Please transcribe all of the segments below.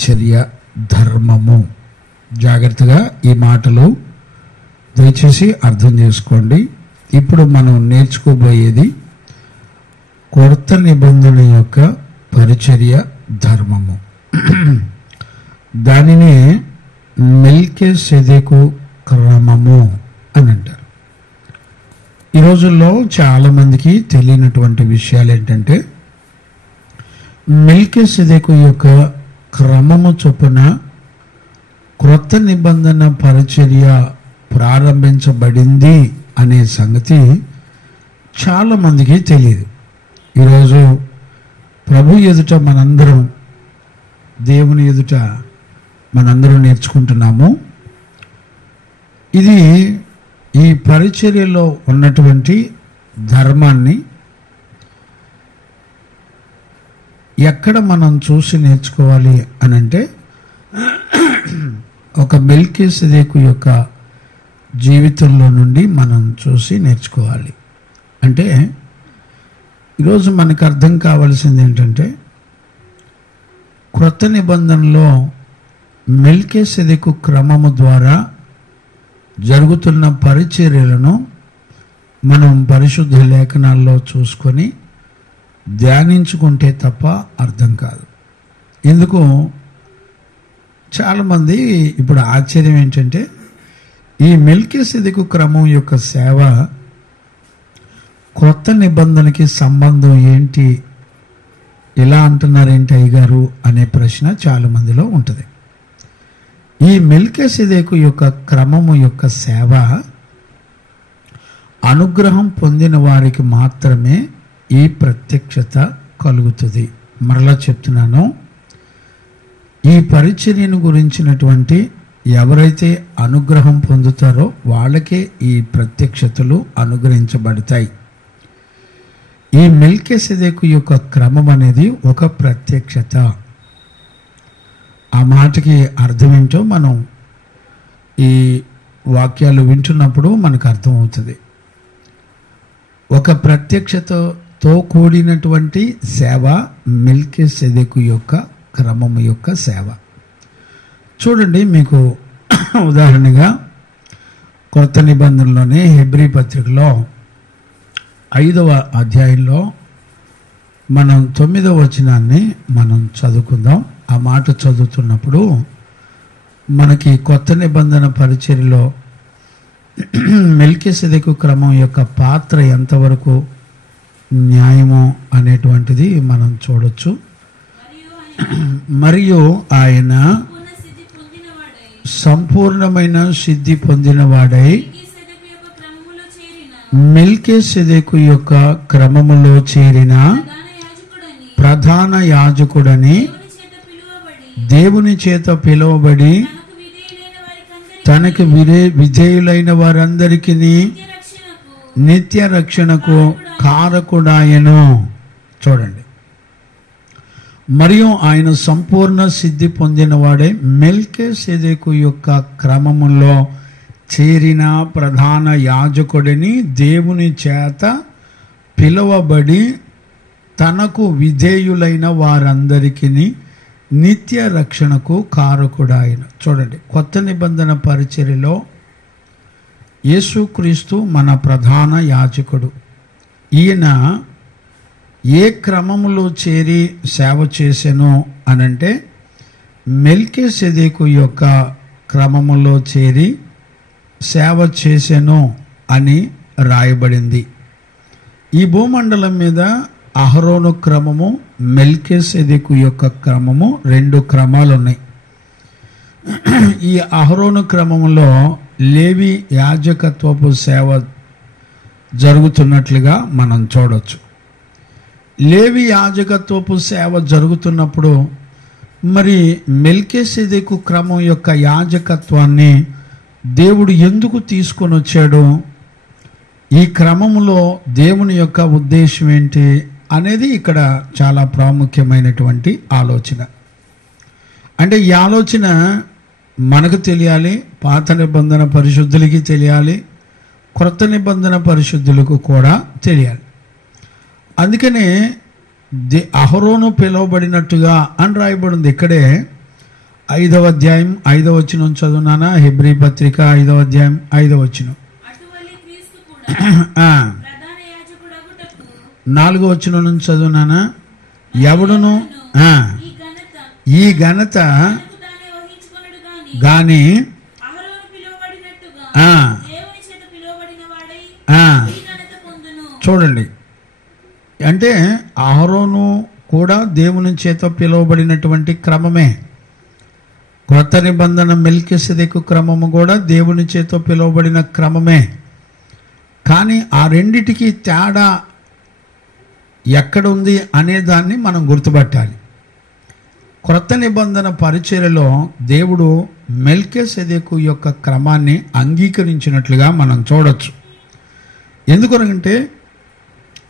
పరిచర్య ధర్మము. జాగ్రత్తగా ఈ మాటలు దయచేసి అర్థం చేసుకోండి. ఇప్పుడు మనం నేర్చుకోబోయేది కొత్త నిబంధన యొక్క పరిచర్య ధర్మము. దానిని మెల్కీసెదెకు క్రమము అని అంటారు. ఈ రోజుల్లో చాలామందికి తెలియనటువంటి విషయాలు ఏంటంటే, మెల్కీసెదెకు యొక్క క్రమము చొప్పున క్రొత్త నిబంధన పరిచర్య ప్రారంభించబడింది అనే సంగతి చాలామందికి తెలియదు. ఈరోజు ప్రభు ఎదుట మనందరం, దేవుని ఎదుట మనందరం నేర్చుకుంటున్నాము. ఇది ఈ పరిచర్యలో ఉన్నటువంటి ధర్మాన్ని ఎక్కడ మనం చూసి నేర్చుకోవాలి అని అంటే, ఒక మెల్కీసెదెకు యొక్క జీవితంలో నుండి మనం చూసి నేర్చుకోవాలి. అంటే ఈరోజు మనకు అర్థం కావాల్సింది ఏంటంటే, క్రొత్త నిబంధనలో మెల్కీసెదెకు క్రమము ద్వారా జరుగుతున్న పరిచర్యలను మనం పరిశుద్ధ లేఖనాల్లో చూసుకొని ధ్యానించుకుంటే తప్ప అర్థం కాదు. ఎందుకు చాలామంది ఇప్పుడు ఆశ్చర్యం ఏంటంటే, ఈ మెల్కీసెదెకు క్రమం యొక్క సేవ కొత్త నిబంధనకి సంబంధం ఏంటి, ఇలా అంటున్నారేంటి అయ్యగారు అనే ప్రశ్న చాలామందిలో ఉంటుంది. ఈ మెల్కీసెదెకు యొక్క క్రమము యొక్క సేవ అనుగ్రహం పొందిన వారికి మాత్రమే ఈ ప్రత్యక్షత కలుగుతుంది. మరలా చెప్తున్నాను, ఈ పరిచర్యను గురించినటువంటి ఎవరైతే అనుగ్రహం పొందుతారో వాళ్ళకే ఈ ప్రత్యక్షతలు అనుగ్రహించబడతాయి. ఈ మెల్కీసెదెకు యొక్క క్రమం అనేది ఒక ప్రత్యక్షత. ఆ మాటకి అర్థం ఏంటో మనం ఈ వాక్యాలు వింటున్నప్పుడు మనకు అర్థమవుతుంది. ఒక ప్రత్యక్షతతో కూడినటువంటి సేవ మెల్కీసెదెకు యొక్క క్రమము యొక్క సేవ. చూడండి, మీకు ఉదాహరణగా కొత్త నిబంధనలోనే హెబ్రీ పత్రికలో 5వ అధ్యాయంలో మనం 9వ వచనాన్ని మనం చదువుకుందాం. ఆ మాట చదువుతున్నప్పుడు మనకి కొత్త నిబంధన పరిచర్యలో మెల్కీసెదెకు క్రమం యొక్క పాత్ర ఎంతవరకు న్యాయము అనేటువంటిది మనం చూడొచ్చు. మరియు ఆయన సంపూర్ణమైన సిద్ధి పొందినవాడై మెల్కీసెదెకు యొక్క క్రమములో చేరిన ప్రధాన యాజకుడని దేవుని చేత పిలువబడి తనకు విధేయులైన వారందరికీ నిత్య రక్షణకు కారకుడాయను. చూడండి, మరియు ఆయన సంపూర్ణ సిద్ధి పొందినవాడే మెల్కీసెదెకు యొక్క క్రమములో చేరిన ప్రధాన యాజకుడిని దేవుని చేత పిలువబడి తనకు విధేయులైన వారందరికీ నిత్య రక్షణకు కారకుడాయన. చూడండి, కొత్త నిబంధన పరిచర్యలో యేసుక్రీస్తు మన ప్రధాన యాజకుడు. ఈయన ఏ క్రమములో చేరి సేవ చేసెను అనంటే, మెల్కీసెదెకు యొక్క క్రమములో చేరి సేవ చేసెను అని రాయబడింది. ఈ భూమండలం మీద అహరోను క్రమము, మెల్కీసెదెకు యొక్క క్రమము, 2 క్రమాలు ఉన్నాయి. ఈ అహరోను క్రమములో లేవి యాజకత్వపు సేవ జరుగుతున్నట్లుగా మనం చూడొచ్చు. లేవి యాజకత్వపు సేవ జరుగుతున్నప్పుడు మరి మెల్కీసెదెకు క్రమం యొక్క యాజకత్వాన్ని దేవుడు ఎందుకు తీసుకొని వచ్చాడు, ఈ క్రమములో దేవుని యొక్క ఉద్దేశం ఏంటి అనేది ఇక్కడ చాలా ప్రాముఖ్యమైనటువంటి ఆలోచన. అంటే ఈ ఆలోచన మనకు తెలియాలి, పాత నిబంధన పరిశుద్ధులకి తెలియాలి, క్రొత్త నిబంధన పరిశుద్ధులకు కూడా తెలియాలి. అందుకనే అహరోను పిలువబడినట్టుగా అని రాయబడింది. ఇక్కడే 5వ అధ్యాయం 5వ వచనం చదువునానా? హెబ్రీ పత్రిక 5వ అధ్యాయం 5వ వచనం. 4వ వచనం నుంచి చదువునానా? ఎవడును ఈ ఘనత గాని చూడండి, అంటే అహరోను కూడా దేవుని చేత పిలువబడినటువంటి క్రమమే. క్రొత్త నిబంధన మెల్కీసెదెకు క్రమము కూడా దేవుని చేత పిలువబడిన క్రమమే. కానీ ఆ రెండిటికి తేడా ఎక్కడ ఉంది అనే దాన్ని మనం గుర్తుపట్టాలి. క్రొత్త నిబంధన పరిచర్యలో దేవుడు మెల్కీసెదెకు యొక్క క్రమాన్ని అంగీకరించినట్లుగా మనం చూడొచ్చు. ఎందుకనంటే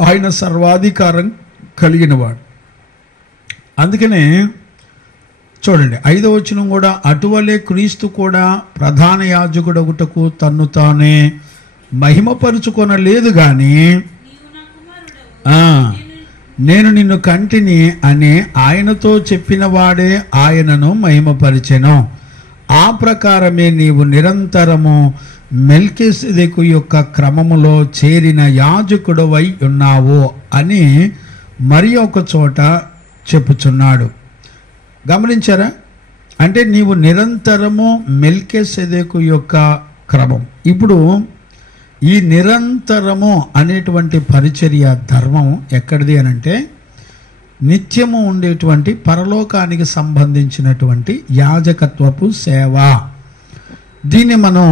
ఆయన సర్వాధికారం కలిగినవాడు. అందుకనే చూడండి 5వ వచనం కూడా, అటువలే క్రీస్తు కూడా ప్రధాన యాజకుడగుటకు తన్ను తానే మహిమపరుచుకొనలేదు గాని నేను నిన్ను కంటిని అని ఆయనతో చెప్పిన వాడే ఆయనను మహిమపరిచెను. ఆ ప్రకారమే నీవు నిరంతరము మెల్కీసెదెకు యొక్క క్రమములో చేరిన యాజకుడవై ఉన్నావు అని మరి ఒక చోట చెప్పుచున్నాడు. గమనించారా? అంటే నీవు నిరంతరము మెల్కీసెదెకు యొక్క క్రమం. ఇప్పుడు ఈ నిరంతరము అనేటువంటి పరిచర్య ధర్మం ఎక్కడిది అనంటే నిత్యము ఉండేటువంటి పరలోకానికి సంబంధించినటువంటి యాజకత్వపు సేవ. దీన్ని మనం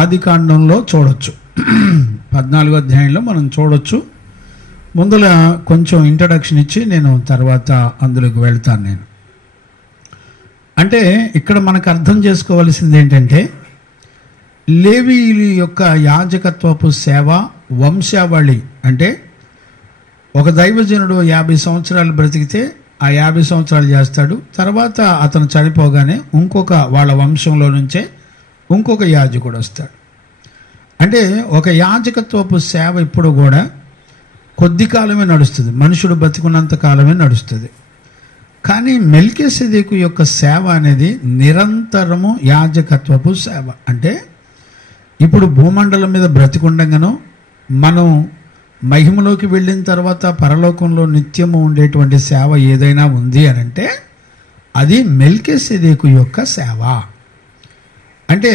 ఆదికాండంలో చూడొచ్చు, 14వ అధ్యాయంలో మనం చూడొచ్చు. ముందుల కొంచెం ఇంట్రడక్షన్ ఇచ్చి నేను తర్వాత అందులోకి వెళ్తాను. నేను అంటే ఇక్కడ మనకు అర్థం చేసుకోవాల్సింది ఏంటంటే లేవీయుల యొక్క యాజకత్వపు సేవ వంశావళి. అంటే ఒక దైవజనుడు 50 సంవత్సరాలు బ్రతికితే ఆ 50 సంవత్సరాలు చేస్తాడు. తర్వాత అతను చనిపోగానే ఇంకొక వాళ్ళ వంశంలో నుంచే ఇంకొక యాజకుడు వస్తాడు. అంటే ఒక యాజకత్వపు సేవ ఇప్పుడు కూడా కొద్ది కాలమే నడుస్తుంది, మనుషుడు బతికున్నంత కాలమే నడుస్తుంది. కానీ మెల్కీసెదెకు యొక్క సేవ అనేది నిరంతరము యాజకత్వపు సేవ. అంటే ఇప్పుడు భూమండలం మీద బ్రతికుండగాను మనం మహిమలోకి వెళ్ళిన తర్వాత పరలోకంలో నిత్యము ఉండేటువంటి సేవ ఏదైనా ఉంది అని అంటే అది మెల్కీసెదెకు యొక్క సేవ. అంటే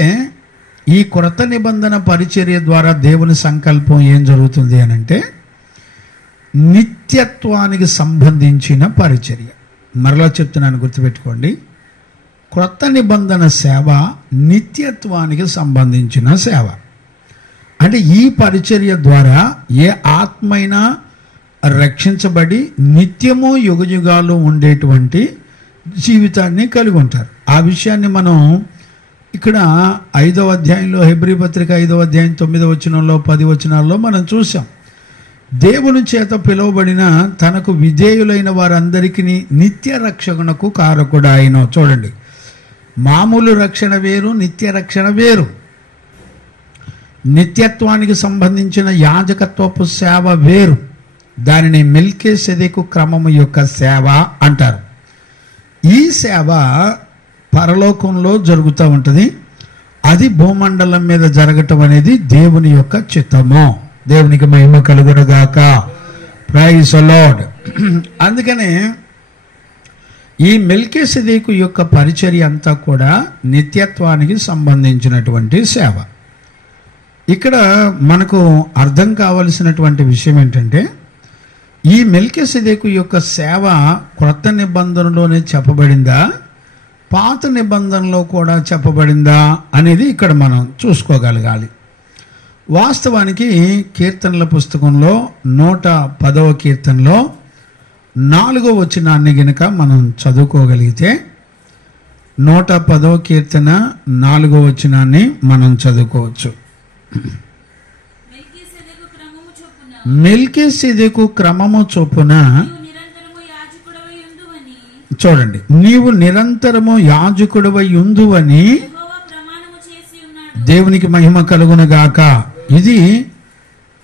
ఈ క్రొత్త నిబంధన పరిచర్య ద్వారా దేవుని సంకల్పం ఏం జరుగుతుంది అని అంటే నిత్యత్వానికి సంబంధించిన పరిచర్య. మరలా చెప్తున్నాను, గుర్తుపెట్టుకోండి. క్రొత్త నిబంధన సేవ నిత్యత్వానికి సంబంధించిన సేవ. అంటే ఈ పరిచర్య ద్వారా ఏ ఆత్మైనా రక్షించబడి నిత్యము యుగయుగాలు ఉండేటువంటి జీవితాన్ని కలిగి ఉంటారు. ఆ విషయాన్ని మనం ఇక్కడ 5వ అధ్యాయంలో, హెబ్రీ పత్రిక 5వ అధ్యాయం 9వ వచనంలో 10 వచనాల్లో మనం చూసాం. దేవుని చేత పిలువబడిన తనకు విధేయులైన వారందరికీ నిత్య రక్షణకు కారకుడు ఆయన. చూడండి, మామూలు రక్షణ వేరు, నిత్య రక్షణ వేరు. నిత్యత్వానికి సంబంధించిన యాజకత్వపు సేవ వేరు. దానిని మెల్కీసెదెకు క్రమము యొక్క సేవ అంటారు. ఈ సేవ పరలోకంలో జరుగుతూ ఉంటుంది. అది భూమండలం మీద జరగటం అనేది దేవుని యొక్క చిత్తము. దేవునికి మహిమ కలుగునుగాక. Praise the Lord. అందుకనే ఈ మెల్కీసెదెకు యొక్క పరిచర్య అంతా కూడా నిత్యత్వానికి సంబంధించినటువంటి సేవ. ఇక్కడ మనకు అర్థం కావలసినటువంటి విషయం ఏంటంటే ఈ మెల్కీసెదెకు యొక్క సేవ క్రొత్త నిబంధనలోనే చెప్పబడిందా, పాత నిబంధనలో కూడా చెప్పబడిందా అనేది ఇక్కడ మనం చూసుకోగలగాలి. వాస్తవానికి కీర్తనల పుస్తకంలో 110వ కీర్తనలో 4వ వచనాన్ని గనుక మనం చదువుకోగలిగితే 110వ కీర్తన 4వ వచనాన్ని మనం చదువుకోవచ్చు. మెల్కీసెదెకు క్రమము చొప్పున చూడండి, నీవు నిరంతరము యాజకుడవై ఉందువని దేవునికి మహిమ కలుగునుగాక. ఇది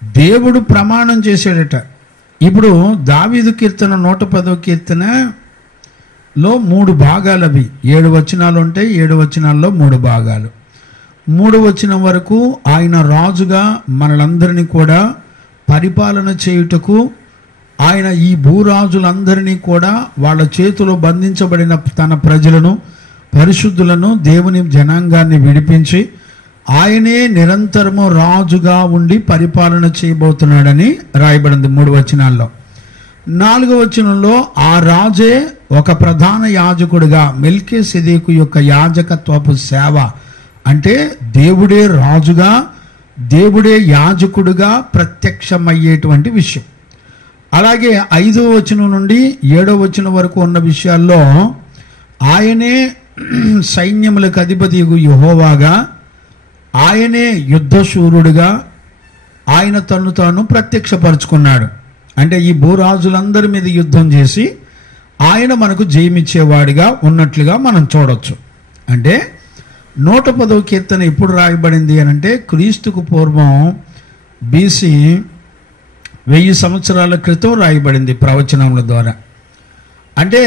దేవుడు ప్రమాణం చేశాడట. ఇప్పుడు దావీదు కీర్తన 110వ కీర్తన లో 3 భాగాలు. అవి 7 వచనాలు ఉంటాయి. 7 వచనాల్లో 3 భాగాలు. 3 వచనం వరకు ఆయన రాజుగా మనలందరినీ కూడా పరిపాలన చేయుటకు ఆయన ఈ భూరాజులందరినీ కూడా వాళ్ళ చేతిలో బంధించబడిన తన ప్రజలను, పరిశుద్ధులను, దేవుని జనాంగాన్ని విడిపించి ఆయనే నిరంతరము రాజుగా ఉండి పరిపాలన చేయబోతున్నాడని రాయబడింది 3 వచనాల్లో. 4వ వచనంలో ఆ రాజే ఒక ప్రధాన యాజకుడిగా మెల్కీసెదెకు యొక్క యాజకత్వపు సేవ, అంటే దేవుడే రాజుగా, దేవుడే యాజకుడిగా ప్రత్యక్షమయ్యేటువంటి విషయం. అలాగే 5వ వచనం నుండి 7వ వచనం వరకు ఉన్న విషయాల్లో ఆయనే సైన్యములకు అధిపతి యెహోవాగా, ఆయనే యుద్ధశూరుడుగా ఆయన తను తాను ప్రత్యక్షపరుచుకున్నాడు. అంటే ఈ భూరాజులందరి మీద యుద్ధం చేసి ఆయన మనకు జయమిచ్చేవాడిగా ఉన్నట్లుగా మనం చూడొచ్చు. అంటే 110వ కీర్తన ఎప్పుడు రాయబడింది అని అంటే క్రీస్తుకు పూర్వం బీసీ 1000 సంవత్సరాల క్రితం రాయబడింది ప్రవచనముల ద్వారా. అంటే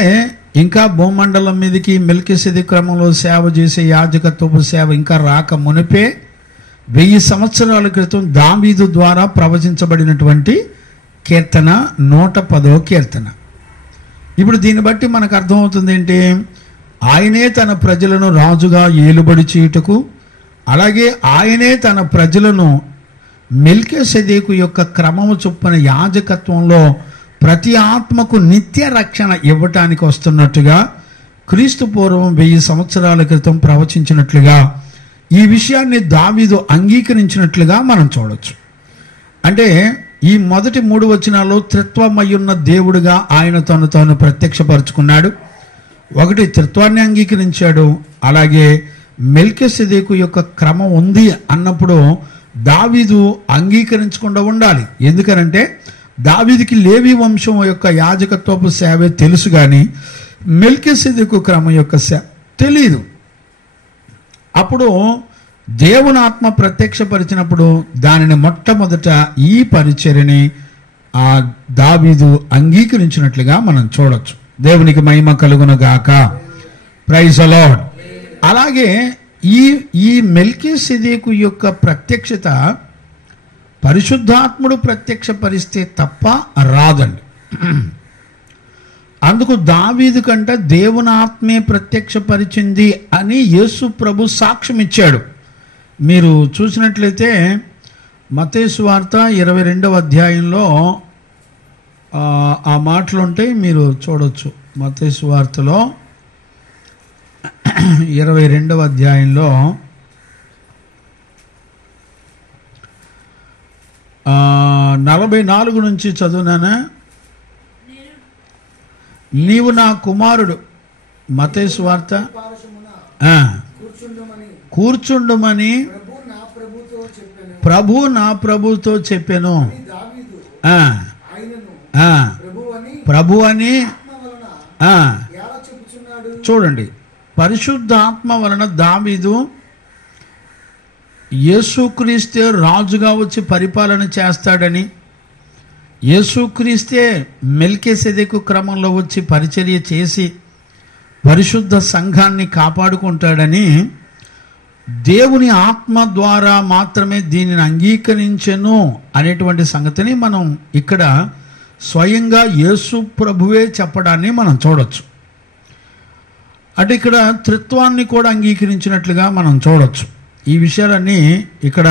ఇంకా భూమండలం మీదకి మెల్కీసెదెకు క్రమంలో సేవ చేసే యాజకత్వపు సేవ ఇంకా రాక మునిపే 1000 సంవత్సరాల క్రితం దావీదు ద్వారా ప్రవచించబడినటువంటి కీర్తన 110వ కీర్తన. ఇప్పుడు దీన్ని బట్టి మనకు అర్థమవుతుంది ఏంటి? ఆయనే తన ప్రజలను రాజుగా ఏలుబడి చేయుటకు, అలాగే ఆయనే తన ప్రజలను మెల్కీసెదెకు యొక్క క్రమము చొప్పున యాజకత్వంలో ప్రతి ఆత్మకు నిత్య రక్షణ ఇవ్వటానికి వస్తున్నట్టుగా క్రీస్తు పూర్వం 1000 సంవత్సరాల క్రితం ప్రవచించినట్లుగా ఈ విషయాన్ని దావీదు అంగీకరించినట్లుగా మనం చూడొచ్చు. అంటే ఈ మొదటి 3 వచనాల్లో త్రిత్వమయ్యున్న దేవుడుగా ఆయన తను తాను ప్రత్యక్షపరుచుకున్నాడు. ఒకటి త్రిత్వాన్ని అంగీకరించాడు. అలాగే మెల్కీసెదెకు యొక్క క్రమం ఉంది అన్నప్పుడు దావీదు అంగీకరించకుండా ఉండాలి. ఎందుకనంటే దావీదుకి లేవి వంశం యొక్క యాజకత్వపు సేవే తెలుసు, కానీ మెల్కీసెదెకు క్రమం యొక్క సేవ తెలీదు. అప్పుడు దేవుని ఆత్మ ప్రత్యక్షపరిచినప్పుడు దానిని మొట్టమొదట ఈ పరిచర్యని దావీదు అంగీకరించినట్లుగా మనం చూడొచ్చు. దేవునికి మహిమ కలుగును గాక. Praise the Lord. అలాగే ఈ మెల్కీసెదెకు యొక్క ప్రత్యక్షత పరిశుద్ధాత్ముడు ప్రత్యక్షపరిస్తే తప్ప రాదండి. అందుకు దావీదు కంటే దేవుని ఆత్మే ప్రత్యక్షపరిచింది అని యేసు ప్రభు సాక్ష్యం ఇచ్చాడు. మీరు చూసినట్లయితే మత్తయి సువార్త 22వ అధ్యాయంలో ఆ మాటలు ఉంటాయి, మీరు చూడొచ్చు. మత్తయి సువార్తలో 22వ అధ్యాయంలో 44 నుంచి చదువునానా? నీవు నా కుమారుడు, మత్తయి సువార్త, కూర్చుండుమని ప్రభు నా ప్రభుతో చెప్పెను. ప్రభు అని చూడండి. పరిశుద్ధాత్మ వలన దావీదు యేసుక్రీస్తే రాజుగా వచ్చి పరిపాలన చేస్తాడని, యేసుక్రీస్తే మెల్కీసెదెకు క్రమంలో వచ్చి పరిచర్య చేసి పరిశుద్ధ సంఘాన్ని కాపాడుకుంటాడని దేవుని ఆత్మ ద్వారా మాత్రమే దీనిని అంగీకరించెను అనేటువంటి సంగతిని మనం ఇక్కడ స్వయంగా యేసు ప్రభువే చెప్పడాన్ని మనం చూడొచ్చు. అంటే ఇక్కడ త్రిత్వాన్ని కూడా అంగీకరించినట్లుగా మనం చూడొచ్చు. ఈ విషయాలన్నీ ఇక్కడ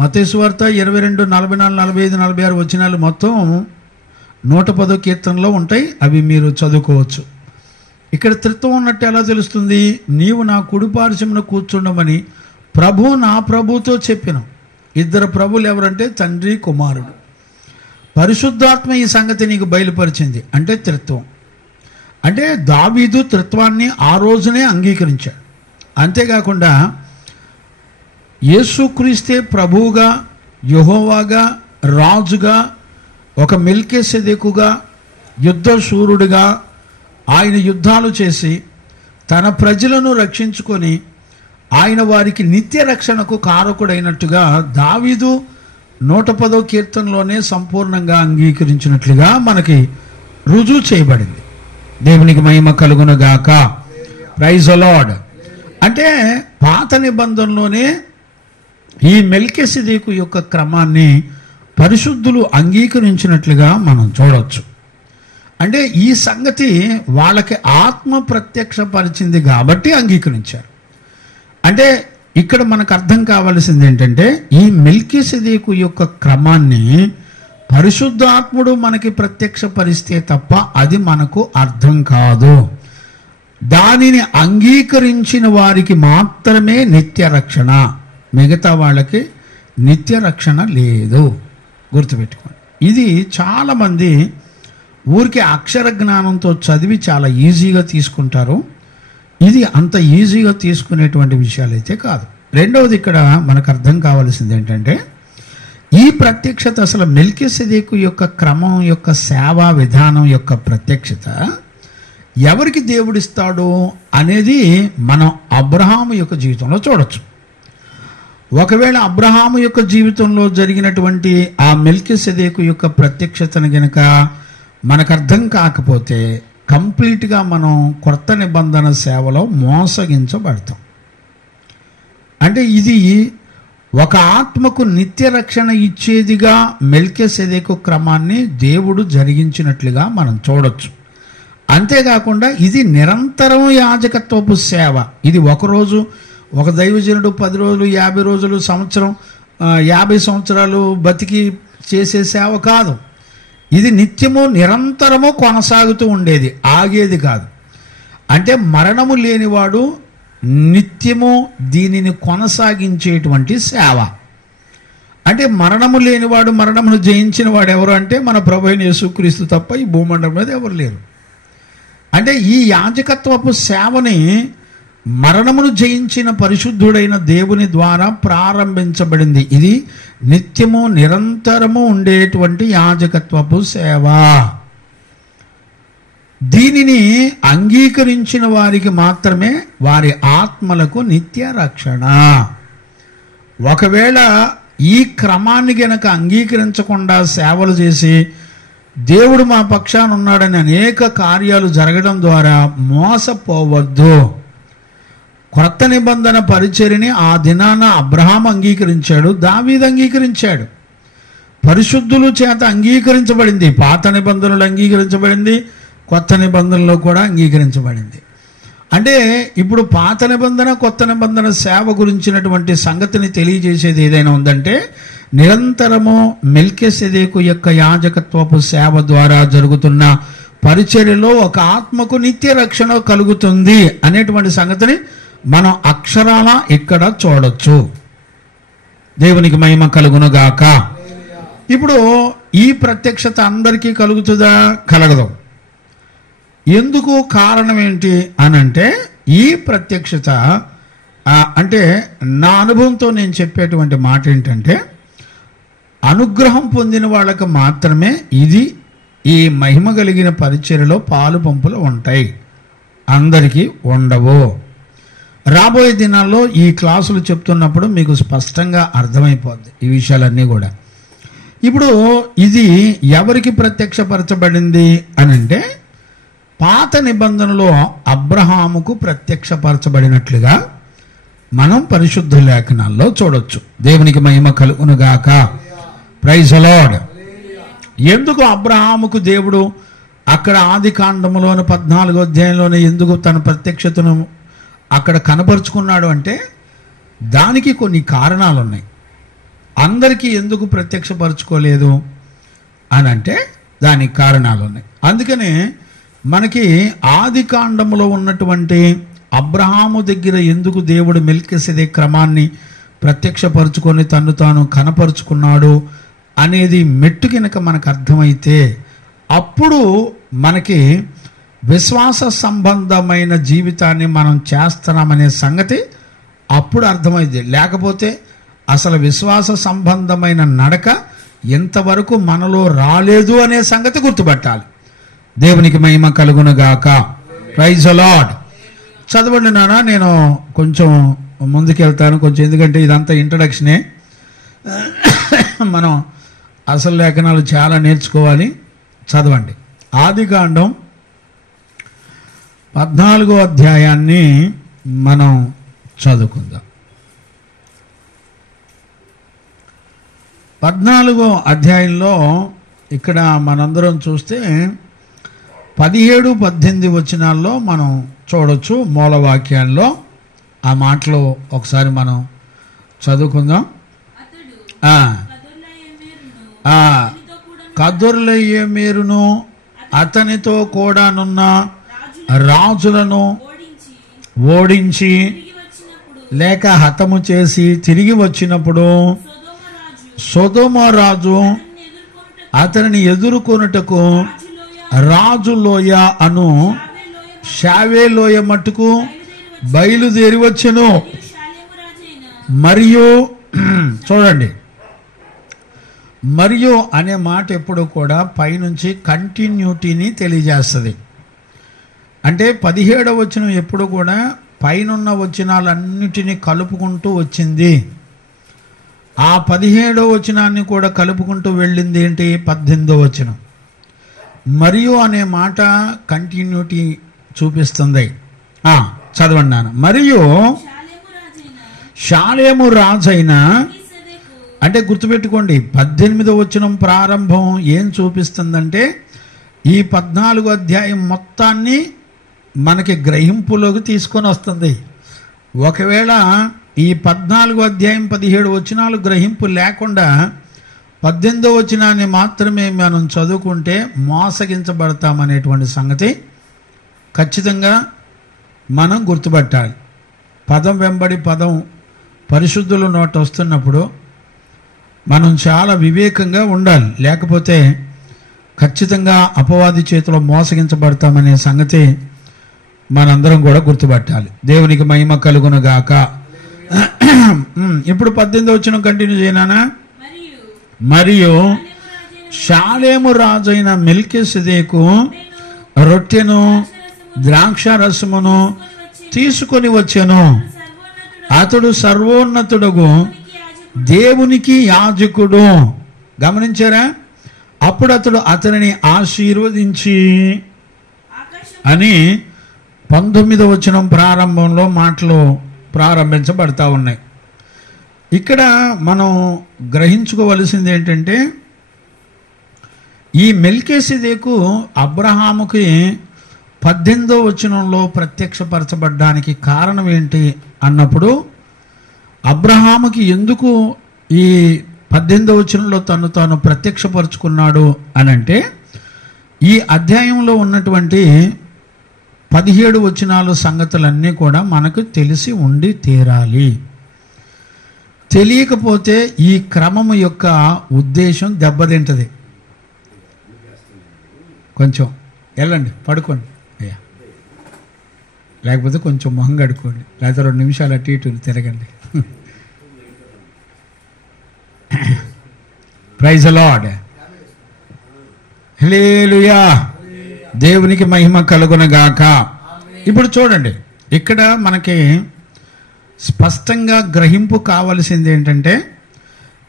మత్తయి సువార్త 22, 44, 45, 46 వచనాలు మొత్తం 110వ కీర్తనలో ఉంటాయి. అవి మీరు చదువుకోవచ్చు. ఇక్కడ త్రిత్వం ఉన్నట్టు ఎలా తెలుస్తుంది? నీవు నా కుడిపార్శ్వమున కూర్చుండమని ప్రభు నా ప్రభుతో చెప్పిన. ఇద్దరు ప్రభులు ఎవరంటే తండ్రి, కుమారుడు. పరిశుద్ధాత్మ ఈ సంగతి నీకు బయలుపరిచింది అంటే త్రిత్వం. అంటే దావీదు త్రిత్వాన్ని ఆ రోజునే అంగీకరించాడు. అంతేకాకుండా యేసుక్రీస్తే ప్రభువుగా, యెహోవాగా, రాజుగా, ఒక మెల్కీసెదెకుగా, యుద్ధశూరుడిగా ఆయన యుద్ధాలు చేసి తన ప్రజలను రక్షించుకొని ఆయన వారికి నిత్య రక్షణకు కారకుడైనట్టుగా దావీదు 110వ కీర్తనలోనే సంపూర్ణంగా అంగీకరించినట్లుగా మనకి రుజువు చేయబడింది. దేవునికి మహిమ కలుగును గాక. Praise the Lord. అంటే పాత నిబంధనలోనే ఈ మెల్కీసెదెకు యొక్క క్రమాన్ని పరిశుద్ధులు అంగీకరించినట్లుగా మనం చూడవచ్చు. అంటే ఈ సంగతి వాళ్ళకి ఆత్మ ప్రత్యక్షపరిచింది కాబట్టి అంగీకరించారు. అంటే ఇక్కడ మనకు అర్థం కావాల్సింది ఏంటంటే, ఈ మెల్కీసెదెకు యొక్క క్రమాన్ని పరిశుద్ధాత్ముడు మనకి ప్రత్యక్షపరిస్తే తప్ప అది మనకు అర్థం కాదు. దానిని అంగీకరించిన వారికి మాత్రమే నిత్య రక్షణ, మిగతా వాళ్ళకి నిత్య రక్షణ లేదు. గుర్తుపెట్టుకోండి. ఇది చాలామంది ఊరికి అక్షర జ్ఞానంతో చదివి చాలా ఈజీగా తీసుకుంటారు. ఇది అంత ఈజీగా తీసుకునేటువంటి విషయాలు అయితే కాదు. రెండవది ఇక్కడ మనకు అర్థం కావాల్సింది ఏంటంటే, ఈ ప్రత్యక్షత అసలు మెల్కీసెదెకు యొక్క క్రమం యొక్క సేవా విధానం యొక్క ప్రత్యక్షత ఎవరికి దేవుడిస్తాడు అనేది మనం అబ్రహాము యొక్క జీవితంలో చూడొచ్చు. ఒకవేళ అబ్రహాము యొక్క జీవితంలో జరిగినటువంటి ఆ మెల్కీసెదెకు యొక్క ప్రత్యక్షతను గనక మనకు అర్థం కాకపోతే కంప్లీట్గా మనం కొత్త నిబంధన సేవలో మోసగించబడతాం. అంటే ఇది ఒక ఆత్మకు నిత్య రక్షణ ఇచ్చేదిగా మెల్కీసెదెకు క్రమాన్ని దేవుడు జరిగించినట్లుగా మనం చూడొచ్చు. అంతేకాకుండా ఇది నిరంతరం యాజకత్వపు సేవ. ఇది ఒకరోజు ఒక దైవజనుడు 10 రోజులు 50 రోజులు సంవత్సరం 50 సంవత్సరాలు బతికి చేసే సేవ కాదు. ఇది నిత్యము నిరంతరము కొనసాగుతూ ఉండేది, ఆగేది కాదు. అంటే మరణము లేనివాడు నిత్యము దీనిని కొనసాగించేటువంటి సేవ. అంటే మరణము లేనివాడు, మరణమును జయించిన వాడు ఎవరు అంటే మన ప్రభువైన యేసుక్రీస్తు తప్ప ఈ భూమండలం మీద ఎవరు లేరు. అంటే ఈ యాజకత్వపు సేవని మరణమును జయించిన పరిశుద్ధుడైన దేవుని ద్వారా ప్రారంభించబడింది. ఇది నిత్యము నిరంతరము ఉండేటువంటి యాజకత్వపు సేవ. దీనిని అంగీకరించిన వారికి మాత్రమే వారి ఆత్మలకు నిత్య రక్షణ. ఒకవేళ ఈ క్రమాన్ని గనక అంగీకరించకుండా సేవలు చేసి దేవుడు మా పక్షాన ఉన్నాడని అనేక కార్యాలు జరగడం ద్వారా మోసపోవద్దు. కొత్త నిబంధన పరిచర్యని ఆ దినాన అబ్రహాం అంగీకరించాడు, దావీదు అంగీకరించాడు, పరిశుద్ధుల చేత అంగీకరించబడింది. పాత నిబంధనలు అంగీకరించబడింది, కొత్త నిబంధనలో కూడా అంగీకరించబడింది. అంటే ఇప్పుడు పాత నిబంధన కొత్త నిబంధన సేవ గురించినటువంటి సంగతిని తెలియజేసేది ఏదైనా ఉందంటే, నిరంతరము మెల్కీసెదెకు యొక్క యాజకత్వపు సేవ ద్వారా జరుగుతున్న పరిచర్యలో ఒక ఆత్మకు నిత్య రక్షణ కలుగుతుంది అనేటువంటి సంగతిని మనం అక్షరాల ఇక్కడ చూడొచ్చు. దేవునికి మహిమ కలుగును గాక. ఇప్పుడు ఈ ప్రత్యక్షత అందరికీ కలుగుతుందా? కలగదు. ఎందుకు? కారణం ఏంటి అనంటే, ఈ ప్రత్యక్షత అంటే నా అనుభవంతో నేను చెప్పేటువంటి మాట ఏంటంటే, అనుగ్రహం పొందిన వాళ్ళకు మాత్రమే ఇది ఈ మహిమ కలిగిన పరిచర్యలో పాలు పంపులు ఉంటాయి, అందరికీ ఉండవు. రాబోయే దినాల్లో ఈ క్లాసులు చెప్తున్నప్పుడు మీకు స్పష్టంగా అర్థమైపోద్ది ఈ విషయాలన్నీ కూడా. ఇప్పుడు ఇది ఎవరికి ప్రత్యక్షపరచబడింది అనంటే, పాత నిబంధనలో అబ్రహాముకు ప్రత్యక్షపరచబడినట్లుగా మనం పరిశుద్ధ లేఖనాల్లో చూడొచ్చు. దేవునికి మహిమ కలుగును గాక. Praise the Lord. ఎందుకు అబ్రహాముకు దేవుడు అక్కడ ఆది కాండములోని 14వ అధ్యాయంలోనే ఎందుకు తన ప్రత్యక్షతను అక్కడ కనపరుచుకున్నాడు అంటే, దానికి కొన్ని కారణాలు ఉన్నాయి. అందరికీ ఎందుకు ప్రత్యక్షపరచుకోలేదు అని అంటే దానికి కారణాలు ఉన్నాయి. అందుకనే మనకి ఆది కాండములో ఉన్నటువంటి అబ్రహాము దగ్గర ఎందుకు దేవుడు మెల్కీసెదెకు క్రమాన్ని ప్రత్యక్షపరుచుకొని తన్ను తాను కనపరుచుకున్నాడు అనేది మెట్టు కనుక మనకు అర్థమైతే, అప్పుడు మనకి విశ్వాస సంబంధమైన జీవితాన్ని మనం చేస్తున్నామనే సంగతి అప్పుడు అర్థమైంది. లేకపోతే అసలు విశ్వాస సంబంధమైన నడక ఎంతవరకు మనలో రాలేదు అనే సంగతి గుర్తుపట్టాలి. దేవునికి మహిమ కలుగును గాక. Praise the Lord. చదవండి నాన్న, నేను కొంచెం ముందుకెళ్తాను కొంచెం, ఎందుకంటే ఇదంతా ఇంట్రడక్షనే. మనం అసలు లేఖనాలు చాలా నేర్చుకోవాలి. చదవండి. ఆదికాండం 14వ అధ్యాయాన్ని మనం చదువుకుందాం. 14వ అధ్యాయంలో ఇక్కడ మనందరం చూస్తే 17, 18 వచనాల్లో మనం చూడొచ్చు. మూలవాక్యాల్లో ఆ మాటలు ఒకసారి మనం చదువుకుందాం. కదొర్లయోమెరును అతనితో కూడానున్న రాజులను ఓడించి లేక హతము చేసి తిరిగి వచ్చినప్పుడు సొదొమ రాజు అతనిని ఎదుర్కొనుటకు రాజులోయ అను షావేలోయ మట్టుకు బయలుదేరి వచ్చెను. మరియు చూడండి, మరియు అనే మాట ఎప్పుడు కూడా పైనుంచి కంటిన్యూటీని తెలియజేస్తుంది. అంటే 17వ వచనం ఎప్పుడు కూడా పైనున్న వచనాలన్నిటినీ కలుపుకుంటూ వచ్చింది. ఆ 17వ వచనాన్ని కూడా కలుపుకుంటూ వెళ్ళింది ఏంటి? 18వ వచనం. మరియు అనే మాట కంటిన్యూటీ చూపిస్తుంది. చదవండి నాన్న. మరియు షాలేము రాజైన, అంటే గుర్తుపెట్టుకోండి, 18వ వచనం ప్రారంభం ఏం చూపిస్తుందంటే ఈ 14వ అధ్యాయం మొత్తాన్ని మనకి గ్రహింపులోకి తీసుకొని వస్తుంది. ఒకవేళ ఈ 14వ అధ్యాయం 17 వచనాలు గ్రహింపు లేకుండా 18వ వచనాన్ని మాత్రమే మనం చదువుకుంటే మోసగించబడతామనేటువంటి సంగతి ఖచ్చితంగా మనం గుర్తుపట్టాలి. పదం వెంబడి పదం పరిశుద్ధుల నోట వస్తున్నప్పుడు మనం చాలా వివేకంగా ఉండాలి. లేకపోతే ఖచ్చితంగా అపవాది చేతిలో మోసగించబడతామనే సంగతి మనందరం కూడా గుర్తుపట్టాలి. దేవునికి మహిమ కలుగును గాక. ఇప్పుడు 18వ వచనం కంటిన్యూ చేయనా? మరియు షాలేము రాజైన మెల్కీసెదెకు రొట్టెను ద్రాక్ష రసమును తీసుకొని వచ్చెను. అతడు సర్వోన్నతుడగు దేవునికి యాజకుడు. గమనించారా? అప్పుడు అతడు అతనిని ఆశీర్వదించి అని 19వ వచనం ప్రారంభంలో మాటలు ప్రారంభించబడతా ఉన్నాయి. ఇక్కడ మనం గ్రహించుకోవలసింది ఏంటంటే ఈ మెల్కీసెదెకు అబ్రహాముకి 18వ వచనంలో ప్రత్యక్షపరచబడ్డానికి కారణం ఏంటి అన్నప్పుడు, అబ్రహాముకి ఎందుకు ఈ 18వ వచనంలో తను తాను ప్రత్యక్షపరుచుకున్నాడు అనంటే, ఈ అధ్యాయంలో ఉన్నటువంటి 17 వచనాలు సంగతులన్నీ కూడా మనకు తెలిసి ఉండి తీరాలి. తెలియకపోతే ఈ క్రమము యొక్క ఉద్దేశం దెబ్బతింటది. కొంచెం వెళ్ళండి, పడుకోండి అయ్యా, లేకపోతే కొంచెం మొహం కడుక్కోండి, లేకపోతే 2 నిమిషాలు అటు ఇటు తిరగండి. Praise the Lord. హల్లెలూయా. దేవునికి మహిమ కలుగునగాక. ఇప్పుడు చూడండి, ఇక్కడ మనకి స్పష్టంగా గ్రహింపు కావలసింది ఏంటంటే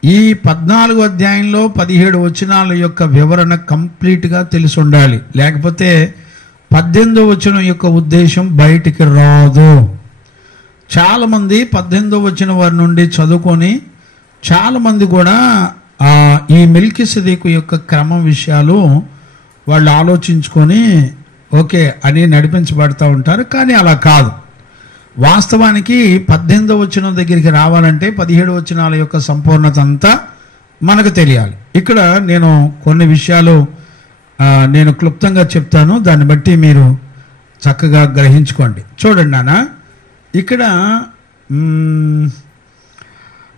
ఈ 14వ అధ్యాయంలో 17 వచనాల యొక్క వివరణ కంప్లీట్గా తెలిసి ఉండాలి. లేకపోతే 18వ వచనం యొక్క ఉద్దేశం బయటికి రాదు. చాలామంది 18వ వచనం వారి నుండి చదువుకొని చాలామంది కూడా ఈ మెల్కీసెదెకు యొక్క క్రమం విషయాలు వాళ్ళు ఆలోచించుకొని ఓకే అని నడిపించబడతా ఉంటారు. కానీ అలా కాదు. వాస్తవానికి 18వ వచనం దగ్గరికి రావాలంటే 17 వచనాల యొక్క సంపూర్ణత అంతా మనకు తెలియాలి. ఇక్కడ నేను కొన్ని విషయాలు నేను క్లుప్తంగా చెప్తాను, దాన్ని బట్టి మీరు చక్కగా గ్రహించుకోండి. చూడండి నాన్న, ఇక్కడ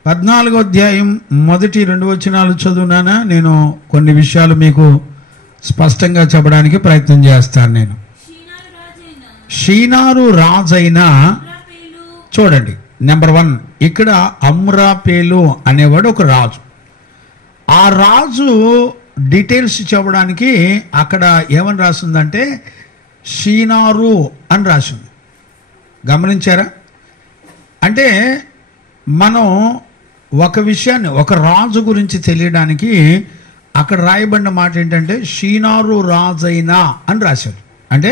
14వ అధ్యాయం మొదటి 2 వచనాలు చదువునానా. నేను కొన్ని విషయాలు మీకు స్పష్టంగా చెప్పడానికి ప్రయత్నం చేస్తాను. నేను షీనారు రాజైన, చూడండి నెంబర్ 1, ఇక్కడ అమ్రాపేలు అనేవాడు ఒక రాజు. ఆ రాజు డీటెయిల్స్ చెప్పడానికి అక్కడ ఏమని రాసిందంటే షీనారు అని రాసింది. గమనించారా? అంటే మనం ఒక విషయాన్ని, ఒక రాజు గురించి తెలియడానికి అక్కడ రాయబడిన మాట ఏంటంటే షీనారు రాజైనా అని రాశాడు. అంటే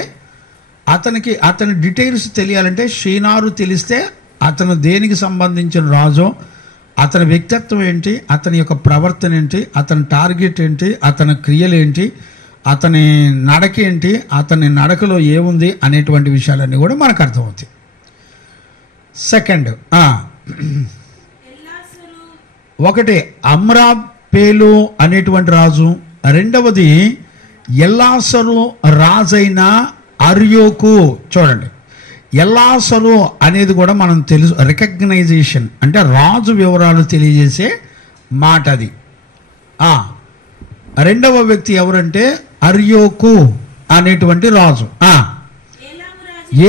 అతని డీటెయిల్స్ తెలియాలంటే షీనారు తెలిస్తే అతను దేనికి సంబంధించిన రాజో, అతని వ్యక్తిత్వం ఏంటి, అతని యొక్క ప్రవర్తన ఏంటి, అతని టార్గెట్ ఏంటి, అతని క్రియలు ఏంటి, అతని నడక ఏంటి, అతని నడకలో ఏముంది అనేటువంటి విషయాలన్నీ కూడా మనకు అర్థమవుతాయి. సెకండ్, ఒకటి అమ్రాపేలు అనేటువంటి రాజు, రెండవది ఎల్లాసరు రాజైన అర్యోకు. చూడండి, ఎల్లాసరు అనేది కూడా మనం తెలుసు, రికగ్నైజేషన్ అంటే రాజు వివరాలు తెలియజేసే మాట అది. రెండవ వ్యక్తి ఎవరంటే అర్యోకు అనేటువంటి రాజు.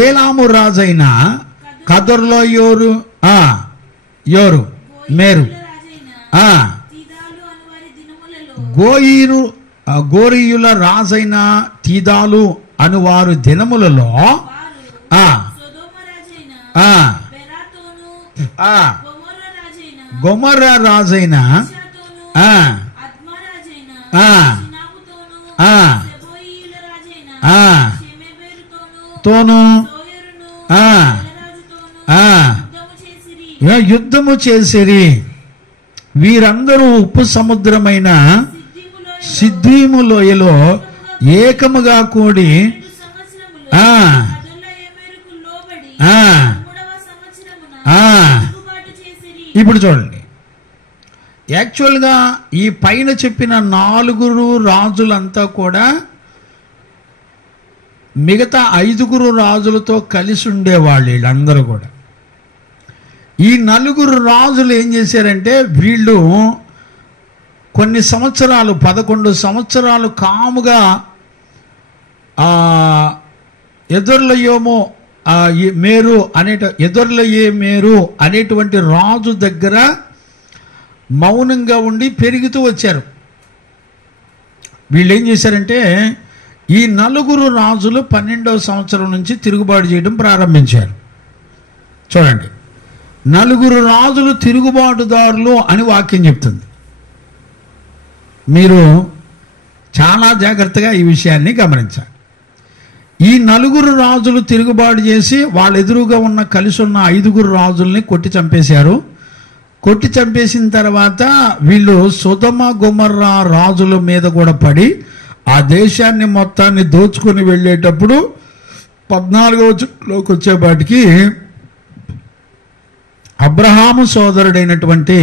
ఏలాము రాజైన కదర్లో యోరు మేరు గోరీయుల రాజైన తీదాలు అనువారు దినములలో గొమొర్ర రాజైన తోను యుద్ధము చేసిరి. వీరందరూ ఉప్పు సముద్రమైన సిద్దీము లోయలో ఏకముగా కూడి ఇప్పుడు చూడండి, యాక్చువల్గా ఈ పైన చెప్పిన 4 రాజులంతా కూడా మిగతా 5 రాజులతో కలిసి ఉండేవాళ్ళు. వీళ్ళందరూ కూడా ఈ 4 రాజులు ఏం చేశారంటే, వీళ్ళు కొన్ని సంవత్సరాలు 11 సంవత్సరాలు కాముగా మేరు అనేటువంటి రాజు దగ్గర మౌనంగా ఉండి పెరుగుతూ వచ్చారు. వీళ్ళు ఏం చేశారంటే, ఈ 4 రాజులు 12వ సంవత్సరం నుంచి తిరుగుబాటు చేయడం ప్రారంభించారు. చూడండి, 4 రాజులు తిరుగుబాటుదారులు అని వాక్యం చెప్తుంది. మీరు చాలా జాగ్రత్తగా ఈ విషయాన్ని గమనించాలి. ఈ 4 రాజులు తిరుగుబాటు చేసి వాళ్ళ ఎదురుగా ఉన్న కలిసి ఉన్న 5 రాజుల్ని కొట్టి చంపేశారు. కొట్టి చంపేసిన తర్వాత వీళ్ళు సొదొమ గొమొర్ర రాజుల మీద కూడా పడి ఆ దేశాన్ని మొత్తాన్ని దోచుకొని వెళ్ళేటప్పుడు 14వ వచనంలోకి వచ్చేపాటికి అబ్రహాము సోదరుడైనటువంటి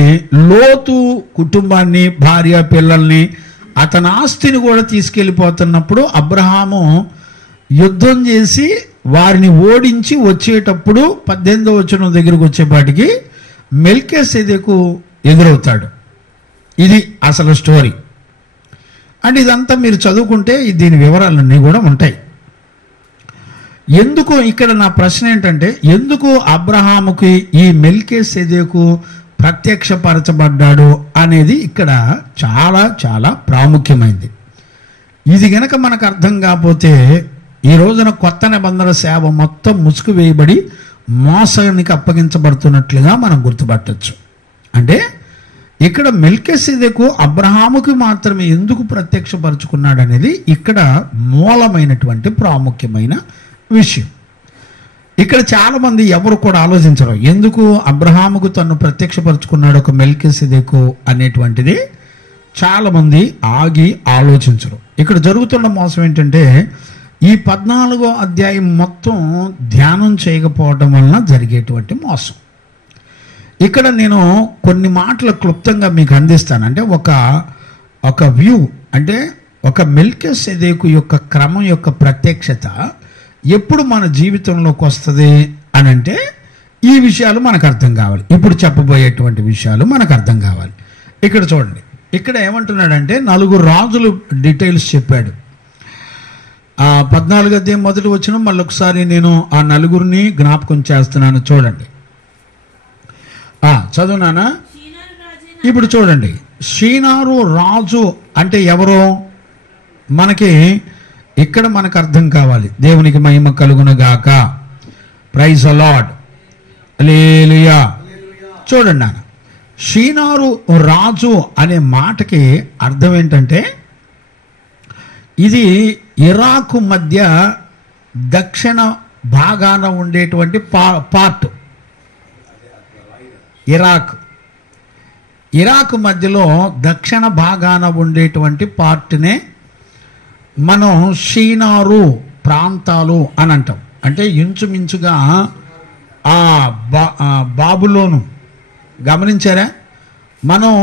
లోతు కుటుంబాన్ని, భార్య పిల్లల్ని, అతని ఆస్తిని కూడా తీసుకెళ్ళిపోతున్నప్పుడు అబ్రహాము యుద్ధం చేసి వారిని ఓడించి వచ్చేటప్పుడు 18వ వచనం దగ్గరకు వచ్చేపాటికి మెల్కీసెదెకు ఎదురవుతాడు. ఇది అసలు స్టోరీ. అంటే ఇదంతా మీరు చదువుకుంటే దీని వివరాలన్నీ కూడా ఉంటాయి. ఎందుకు ఇక్కడ నా ప్రశ్న ఏంటంటే, ఎందుకు అబ్రహాముకి ఈ మెల్కీసెదెకు ప్రత్యక్షపరచబడ్డాడు అనేది ఇక్కడ చాలా చాలా ప్రాముఖ్యమైనది. ఇది గనక మనకు అర్థం కాకపోతే ఈ రోజున కొత్త నిబంధన సేవ మొత్తం ముసుగు వేయబడి మోసానికి అప్పగించబడుతున్నట్లుగా మనం గుర్తుపట్టచ్చు. అంటే ఇక్కడ మెల్కీసెదెకు అబ్రహాముకి మాత్రమే ఎందుకు ప్రత్యక్షపరుచుకున్నాడు అనేది ఇక్కడ మూలమైనటువంటి ప్రాముఖ్యమైన విషయం. ఇక్కడ చాలా మంది ఎవరు కూడా ఆలోచించరు, ఎందుకు అబ్రహాముకు తను ప్రత్యక్షపరుచుకున్నాడు ఒక మెల్కీసెదెకు అనేటువంటిది చాలా మంది ఆగి ఆలోచించరు. ఇక్కడ జరుగుతున్న మోసం ఏంటంటే, ఈ 14వ అధ్యాయం మొత్తం ధ్యానం చేయకపోవడం వలన జరిగేటువంటి మోసం. ఇక్కడ నేను కొన్ని మాటలు క్లుప్తంగా మీకు అందిస్తాను. అంటే ఒక వ్యూ, అంటే ఒక మెల్కీసెదెకు యొక్క క్రమం యొక్క ప్రత్యక్షత ఎప్పుడు మన జీవితంలోకి వస్తుంది అని అంటే ఈ విషయాలు మనకు అర్థం కావాలి. ఇప్పుడు చెప్పబోయేటువంటి విషయాలు మనకు అర్థం కావాలి. ఇక్కడ చూడండి, ఇక్కడ ఏమంటున్నాడంటే 4 రాజులు డీటెయిల్స్ చెప్పాడు. 14వ అధ్యాయం మొదటి వచనం మళ్ళీ ఒకసారి నేను ఆ 4 జ్ఞాపకం చేస్తున్నాను. చూడండి, చదువునానా? ఇప్పుడు చూడండి, షీనారు రాజు అంటే ఎవరో మనకి ఇక్కడ మనకు అర్థం కావాలి. దేవునికి మహిమ కలుగును గాక. Praise the Lord. హల్లెలూయా. చూడండి నాన్న, షీనారు రాజు అనే మాటకి అర్థం ఏంటంటే, ఇది ఇరాకు మధ్య దక్షిణ భాగాన ఉండేటువంటి పార్ట్ ఇరాక్ మధ్యలో దక్షిణ భాగాన ఉండేటువంటి పార్ట్నే మనం షీనారు ప్రాంతాలు అని అంటాం. అంటే ఇంచుమించుగా బాబులోను గమనించారా? మనం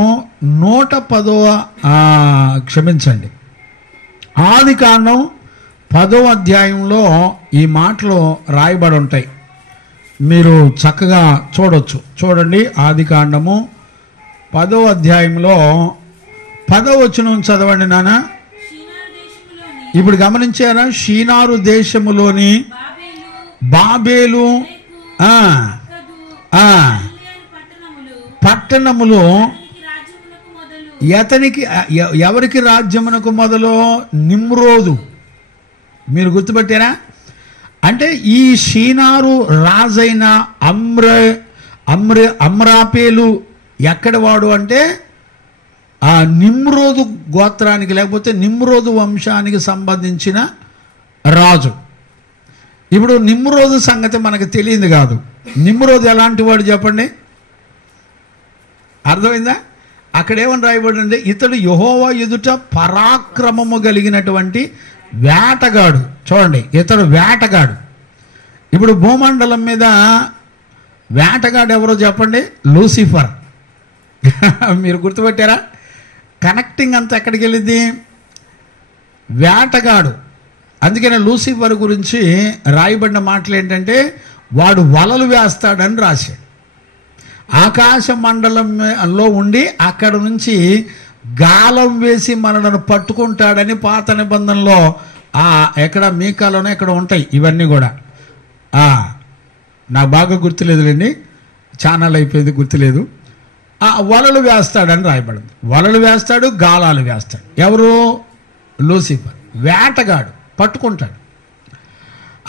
110వ క్షమించండి, ఆదికాండం 10వ అధ్యాయంలో ఈ మాటలు రాయబడి ఉంటాయి. మీరు చక్కగా చూడొచ్చు. చూడండి, ఆదికాండము 10వ అధ్యాయంలో 10వ వచనం చదవండి నాన్న. ఇప్పుడు గమనించారా? షీనారు దేశములోని బాబేలు పట్టణములు ఎవరికి రాజ్యమునకు మొదలు? నిమ్రోదు. మీరు గుర్తుపెట్టారా? అంటే ఈ షీనారు రాజైన అమ్రాపేలు ఎక్కడ వాడు అంటే ఆ నిమ్రోదు గోత్రానికి లేకపోతే నిమ్రోదు వంశానికి సంబంధించిన రాజు. ఇప్పుడు నిమ్రోదు సంగతి మనకు తెలియదు కాదు. నిమ్రోదు ఎలాంటి వాడు చెప్పండి? అర్థమైందా? అక్కడేమని రాయబడింది? ఇతడు యెహోవా ఎదుట పరాక్రమము కలిగినటువంటి వేటగాడు. చూడండి, ఇతడు వేటగాడు. ఇప్పుడు భూమండలం మీద వేటగాడు ఎవరో చెప్పండి? లూసిఫర్. మీరు గుర్తుపెట్టారా? కనెక్టింగ్ అంతా ఎక్కడికి వెళ్ళింది? వేటగాడు. అందుకనే లూసిఫర్ గురించి రాయబడిన మాటలు ఏంటంటే వాడు వలలు వేస్తాడని రాశాడు. ఆకాశ మండలంలో ఉండి అక్కడ నుంచి గాలం వేసి మనలను పట్టుకుంటాడని పాత నిబంధనలో ఎక్కడ మీకాలోనే ఎక్కడ ఉంటాయి ఇవన్నీ కూడా. నాకు బాగా గుర్తులేదులేండి, ఛానల్ అయిపోయింది, గుర్తులేదు. వలలు వేస్తాడని రాయబడింది. వలలు వేస్తాడు, గాలాలు వేస్తాడు. ఎవరు? లూసిఫర్. వేటగాడు, పట్టుకుంటాడు.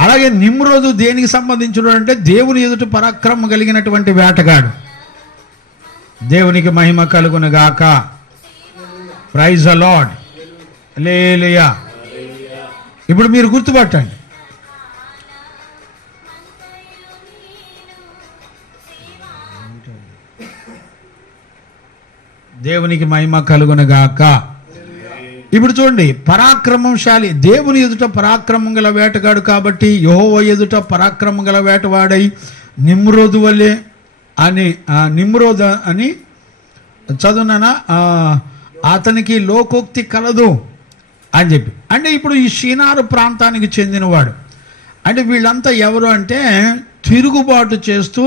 అలాగే నిమ్రోదు దేనికి సంబంధించిన అంటే దేవుని ఎదుట పరాక్రమం కలిగినటువంటి వేటగాడు. దేవునికి మహిమ కలుగును గాక. Praise the Lord. హల్లెలూయా. ఇప్పుడు మీరు గుర్తుపట్టండి, దేవునికి మహిమ కలుగును గాక. ఇప్పుడు చూడండి, పరాక్రమంశాలి, దేవుని ఎదుట పరాక్రమం గల వేటగాడు కాబట్టి యెహోవా ఎదుట పరాక్రమం గల వేటవాడై నిమ్రోదు వలె అని నిమ్రోదు అని చదువునా అతనికి లోకోక్తి కలదు అని చెప్పి. అంటే ఇప్పుడు ఈ షీనారు ప్రాంతానికి చెందినవాడు. అంటే వీళ్ళంతా ఎవరు అంటే తిరుగుబాటు చేస్తూ,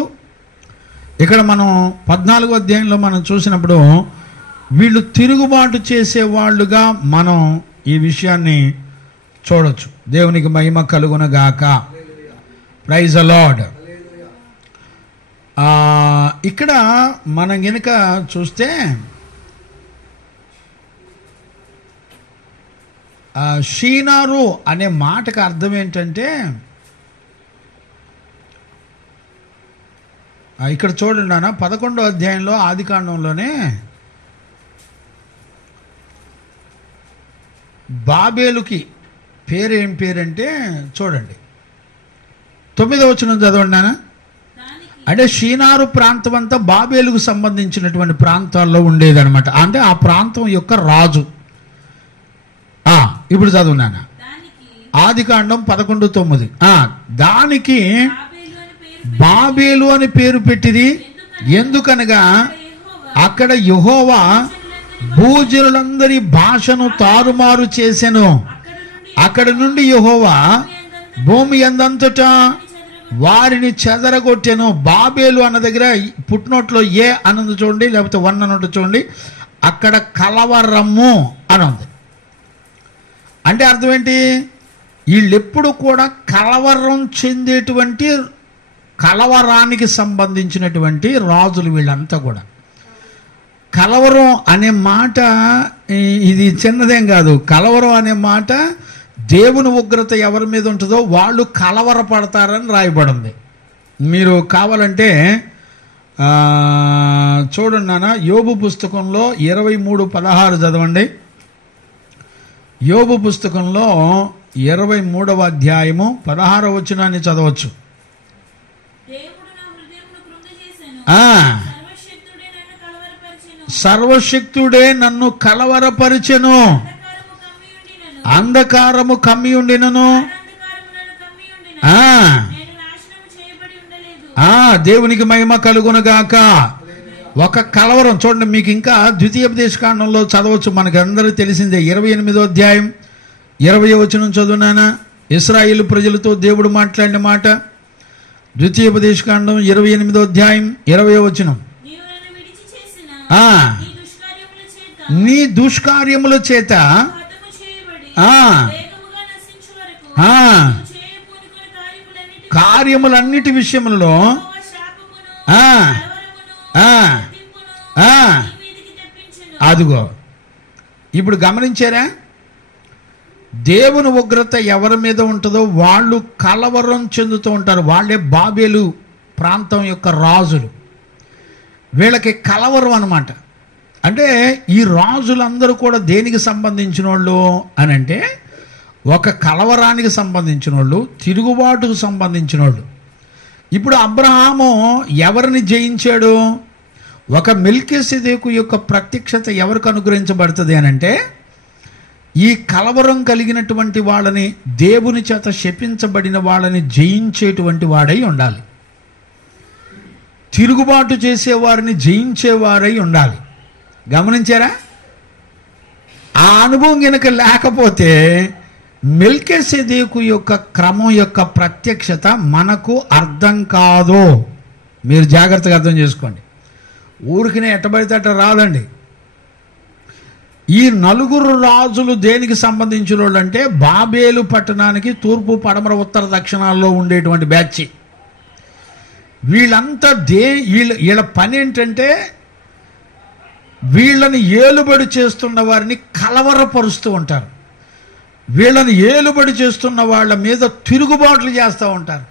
ఇక్కడ మనం 14వ అధ్యాయంలో మనం చూసినప్పుడు వీళ్ళు తిరుగుబాటు చేసేవాళ్ళుగా మనం ఈ విషయాన్ని చూడొచ్చు. దేవునికి మహిమ కలుగును గాక. Praise the Lord. ఇక్కడ మనం గనుక చూస్తే షీనారు అనే మాటకు అర్థం ఏంటంటే, ఇక్కడ చూడండి నాన్న, 11వ అధ్యాయంలో ఆదికాండంలోనే బాబేలుకి పేరేం పేరంటే చూడండి, 9వ వచనం చదవండి నాన్న. అంటే షీనారు ప్రాంతం అంతా బాబేలుకు సంబంధించినటువంటి ప్రాంతాల్లో ఉండేదన్నమాట. అంటే ఆ ప్రాంతం యొక్క రాజు. ఇప్పుడు చదువునానా, ఆదికాండం 11:9. దానికి బాబేలు అని పేరు పెట్టింది. ఎందుకనగా అక్కడ యెహోవా భూజనులందరి భాషను తారుమారు చేసెను. అక్కడ నుండి యెహోవా భూమి ఎందంతటా వారిని చెదరగొట్టెను. బాబేలు అన్న దగ్గర పుట్టినోట్లో ఏ అన్నది చూడండి, లేకపోతే 1 అన్నట్టు చూడండి, అక్కడ కలవరము అని ఉంది. అంటే అర్థం ఏంటి? వీళ్ళెప్పుడు కూడా కలవరం చెందేటువంటి, కలవరానికి సంబంధించినటువంటి రాజులు వీళ్ళంతా కూడా. కలవరం అనే మాట ఇది చిన్నదేం కాదు. కలవరం అనే మాట దేవుని ఉగ్రత ఎవరి మీద ఉంటుందో వాళ్ళు కలవరపడతారని రాయబడింది. మీరు కావాలంటే చూడండి నాన్న, యోబు పుస్తకంలో 23:16 చదవండి. యోబు పుస్తకంలో 23వ అధ్యాయము 16వ వచనాన్ని చదవచ్చు. సర్వశక్తుడే నన్ను కలవరపరిచెను, అంధకారము కమ్మి ఉండినను. దేవునికి మహిమ కలుగునుగాక. ఒక కలవరం చూడండి, మీకు ఇంకా ద్వితీయోపదేశకాండంలో చదవచ్చు, మనకి అందరూ తెలిసిందే. 28వ అధ్యాయం 20వ వచనం చదువునానా. ఇశ్రాయేలు ప్రజలతో దేవుడు మాట్లాడిన మాట. ద్వితీయోపదేశకాండం 28వ అధ్యాయం 20వ వచనం. నీ దుష్కార్యముల చేత కార్యములన్నిటి విషయములలో అదిగో. ఇప్పుడు గమనించారా, దేవుని ఉగ్రత ఎవరి మీద ఉంటుందో వాళ్ళు కలవరం చెందుతూ ఉంటారు. వాళ్ళే బాబేలు ప్రాంతం యొక్క రాజులు. వీళ్ళకి కలవరం అన్నమాట. అంటే ఈ రాజులందరూ కూడా దేనికి సంబంధించిన వాళ్ళు అని అంటే, ఒక కలవరానికి సంబంధించిన వాళ్ళు, తిరుగుబాటుకు సంబంధించిన వాళ్ళు. ఇప్పుడు అబ్రహాము ఎవరిని జయించాడు? ఒక మెల్కీసెదెకు యొక్క ప్రత్యక్షత ఎవరికి అనుగ్రహించబడుతుంది అని అంటే, ఈ కలవరం కలిగినటువంటి వాళ్ళని, దేవుని చేత శపించబడిన వాళ్ళని జయించేటువంటి వాడై ఉండాలి. తిరుగుబాటు చేసేవారిని జయించేవారై ఉండాలి. గమనించారా? ఆ అనుభవం కనుక లేకపోతే మెల్కీసెదెకు యొక్క క్రమం యొక్క ప్రత్యక్షత మనకు అర్థం కాదు. మీరు జాగ్రత్తగా అర్థం చేసుకోండి. ఊరికినే ఎట్టబడితే అట్ట రాదండి. ఈ నలుగురు రాజులు దేనికి సంబంధించిన వాళ్ళు అంటే, బాబేలు పట్టణానికి తూర్పు, పడమర, ఉత్తర, దక్షిణాల్లో ఉండేటువంటి బ్యాచ్. వీళ్ళంతా వీళ్ళ పని ఏంటంటే, వీళ్ళని ఏలుబడి చేస్తున్న వారిని కలవరపరుస్తూ ఉంటారు. వీళ్ళని ఏలుబడి చేస్తున్న వాళ్ళ మీద తిరుగుబాట్లు చేస్తూ ఉంటారు.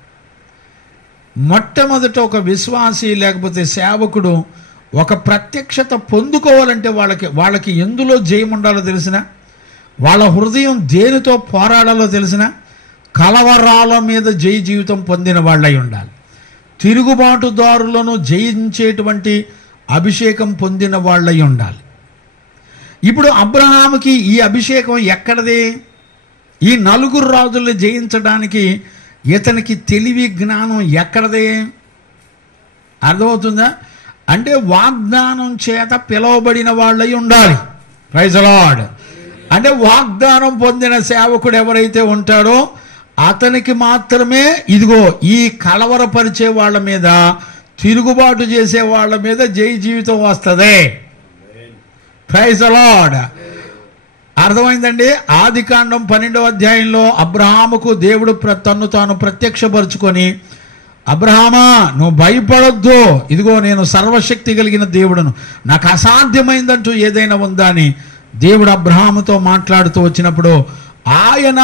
మొట్టమొదట ఒక విశ్వాసి లేకపోతే సేవకుడు ఒక ప్రత్యక్షత పొందుకోవాలంటే వాళ్ళకి ఎందులో జయం ఉండాలో తెలిసిన, వాళ్ళ హృదయం దేనితో పోరాడాలో తెలిసిన, కలవరాల మీద జయ జీవితం పొందిన వాళ్ళై ఉండాలి. తిరుగుబాటుదారులను జయించేటువంటి అభిషేకం పొందిన వాళ్ళై ఉండాలి. ఇప్పుడు అబ్రహాముకి ఈ అభిషేకం ఎక్కడది? ఈ నలుగురు రాజుల్ని జయించడానికి ఇతనికి తెలివి, జ్ఞానం ఎక్కడది? అర్థమవుతుందా? అంటే వాగ్దానం చేత పిలువబడిన వాళ్ళై ఉండాలి. Praise the Lord. అంటే వాగ్దానం పొందిన సేవకుడు ఎవరైతే ఉంటాడో అతనికి మాత్రమే ఇదిగో ఈ కలవరపరిచే వాళ్ళ మీద, తిరుగుబాటు చేసే వాళ్ళ మీద జయ జీవితం వస్తుంది. Praise the Lord. అర్థమైందండి? ఆదికాండం 12వ అధ్యాయంలో అబ్రహాముకు దేవుడు తన్ను తాను ప్రత్యక్షపరుచుకొని, అబ్రహామా నువ్వు భయపడొద్దు, ఇదిగో నేను సర్వశక్తి కలిగిన దేవుడును, నాకు అసాధ్యమైందంటూ ఏదైనా ఉందా అని దేవుడు అబ్రహాముతో మాట్లాడుతూ వచ్చినప్పుడు, ఆయన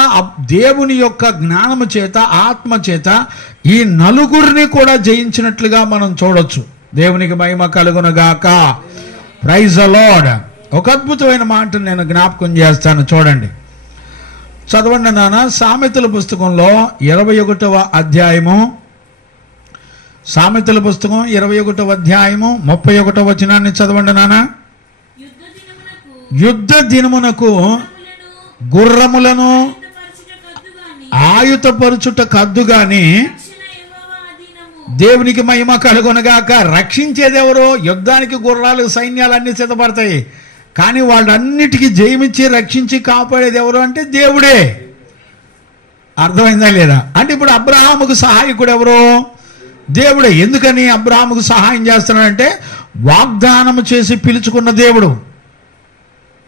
దేవుని యొక్క జ్ఞానము చేత, ఆత్మ చేత ఈ నలుగురిని కూడా జయించినట్లుగా మనం చూడొచ్చు. దేవునికి మహిమ కలుగునుగాక. Praise the Lord. ఒక అద్భుతమైన మాటను నేను జ్ఞాపకం చేస్తాను, చూడండి. చదవండి నాన్న. సామెతల పుస్తకంలో 21వ అధ్యాయము, సామెతల పుస్తకం 21వ అధ్యాయము 31వ వచనాన్ని చదవండి నాన్న. యుద్ధ దినమునకు గుర్రములను ఆయుధపరచుట కద్దు గాని దేవునికి మహిమ కలుగునగాక. రక్షించేది ఎవరు? యుద్ధానికి గుర్రాలు, సైన్యాలు అన్ని సిద్ధపడతాయి, కానీ వాళ్ళన్నిటికీ జయమిచ్చి రక్షించి కాపాడేది ఎవరు అంటే దేవుడే. అర్థమైందా లేదా? అంటే ఇప్పుడు అబ్రహాముకు సహాయకుడు ఎవరు? దేవుడే. ఎందుకని అబ్రహాముకు సహాయం చేస్తున్నాడంటే, వాగ్దానము చేసి పిలుచుకున్న దేవుడు.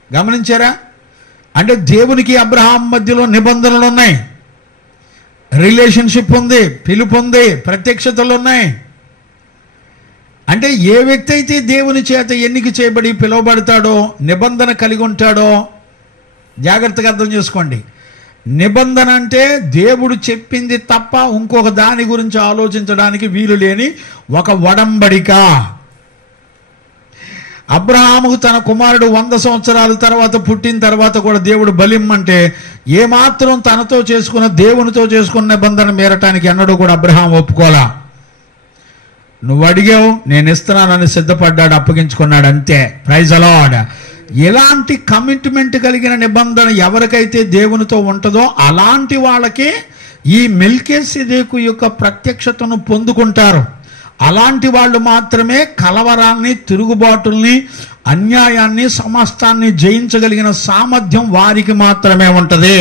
గమనించారా? అంటే దేవునికి అబ్రహాం మధ్యలో నిబంధనలు ఉన్నాయి, రిలేషన్షిప్ ఉంది, పిలుపు ఉంది, ప్రత్యక్షతలు ఉన్నాయి. అంటే ఏ వ్యక్తి అయితే దేవుని చేత ఎన్నిక చేయబడి పిలువబడతాడో, నిబంధన కలిగి ఉంటాడో, జాగ్రత్తగా అర్థం చేసుకోండి. నిబంధన అంటే దేవుడు చెప్పింది తప్ప ఇంకొక దాని గురించి ఆలోచించడానికి వీలు లేని ఒక ఒడంబడిక. అబ్రహాముకు తన కుమారుడు 100 సంవత్సరాల తర్వాత పుట్టిన తర్వాత కూడా దేవుడు బలిమ్మంటే ఏమాత్రం తనతో చేసుకున్న దేవునితో చేసుకున్న నిబంధన మేరటానికి ఎన్నడూ కూడా అబ్రహాం ఒప్పుకోలా. నువ్వు అడిగావు, నేను ఇస్తున్నానని సిద్ధపడ్డాడు, అప్పగించుకున్నాడు, అంతే. Praise the Lord. ఎలాంటి కమిట్మెంట్ కలిగిన నిబంధన ఎవరికైతే దేవునితో ఉంటుందో అలాంటి వాళ్ళకి ఈ మెల్కీసెదెకు యొక్క ప్రత్యక్షతను పొందుకుంటారు. అలాంటి వాళ్ళు మాత్రమే కలవరాన్ని, తిరుగుబాటుల్ని, అన్యాయాన్ని, సమస్తాన్ని జయించగలిగిన సామర్థ్యం వారికి మాత్రమే ఉంటుంది.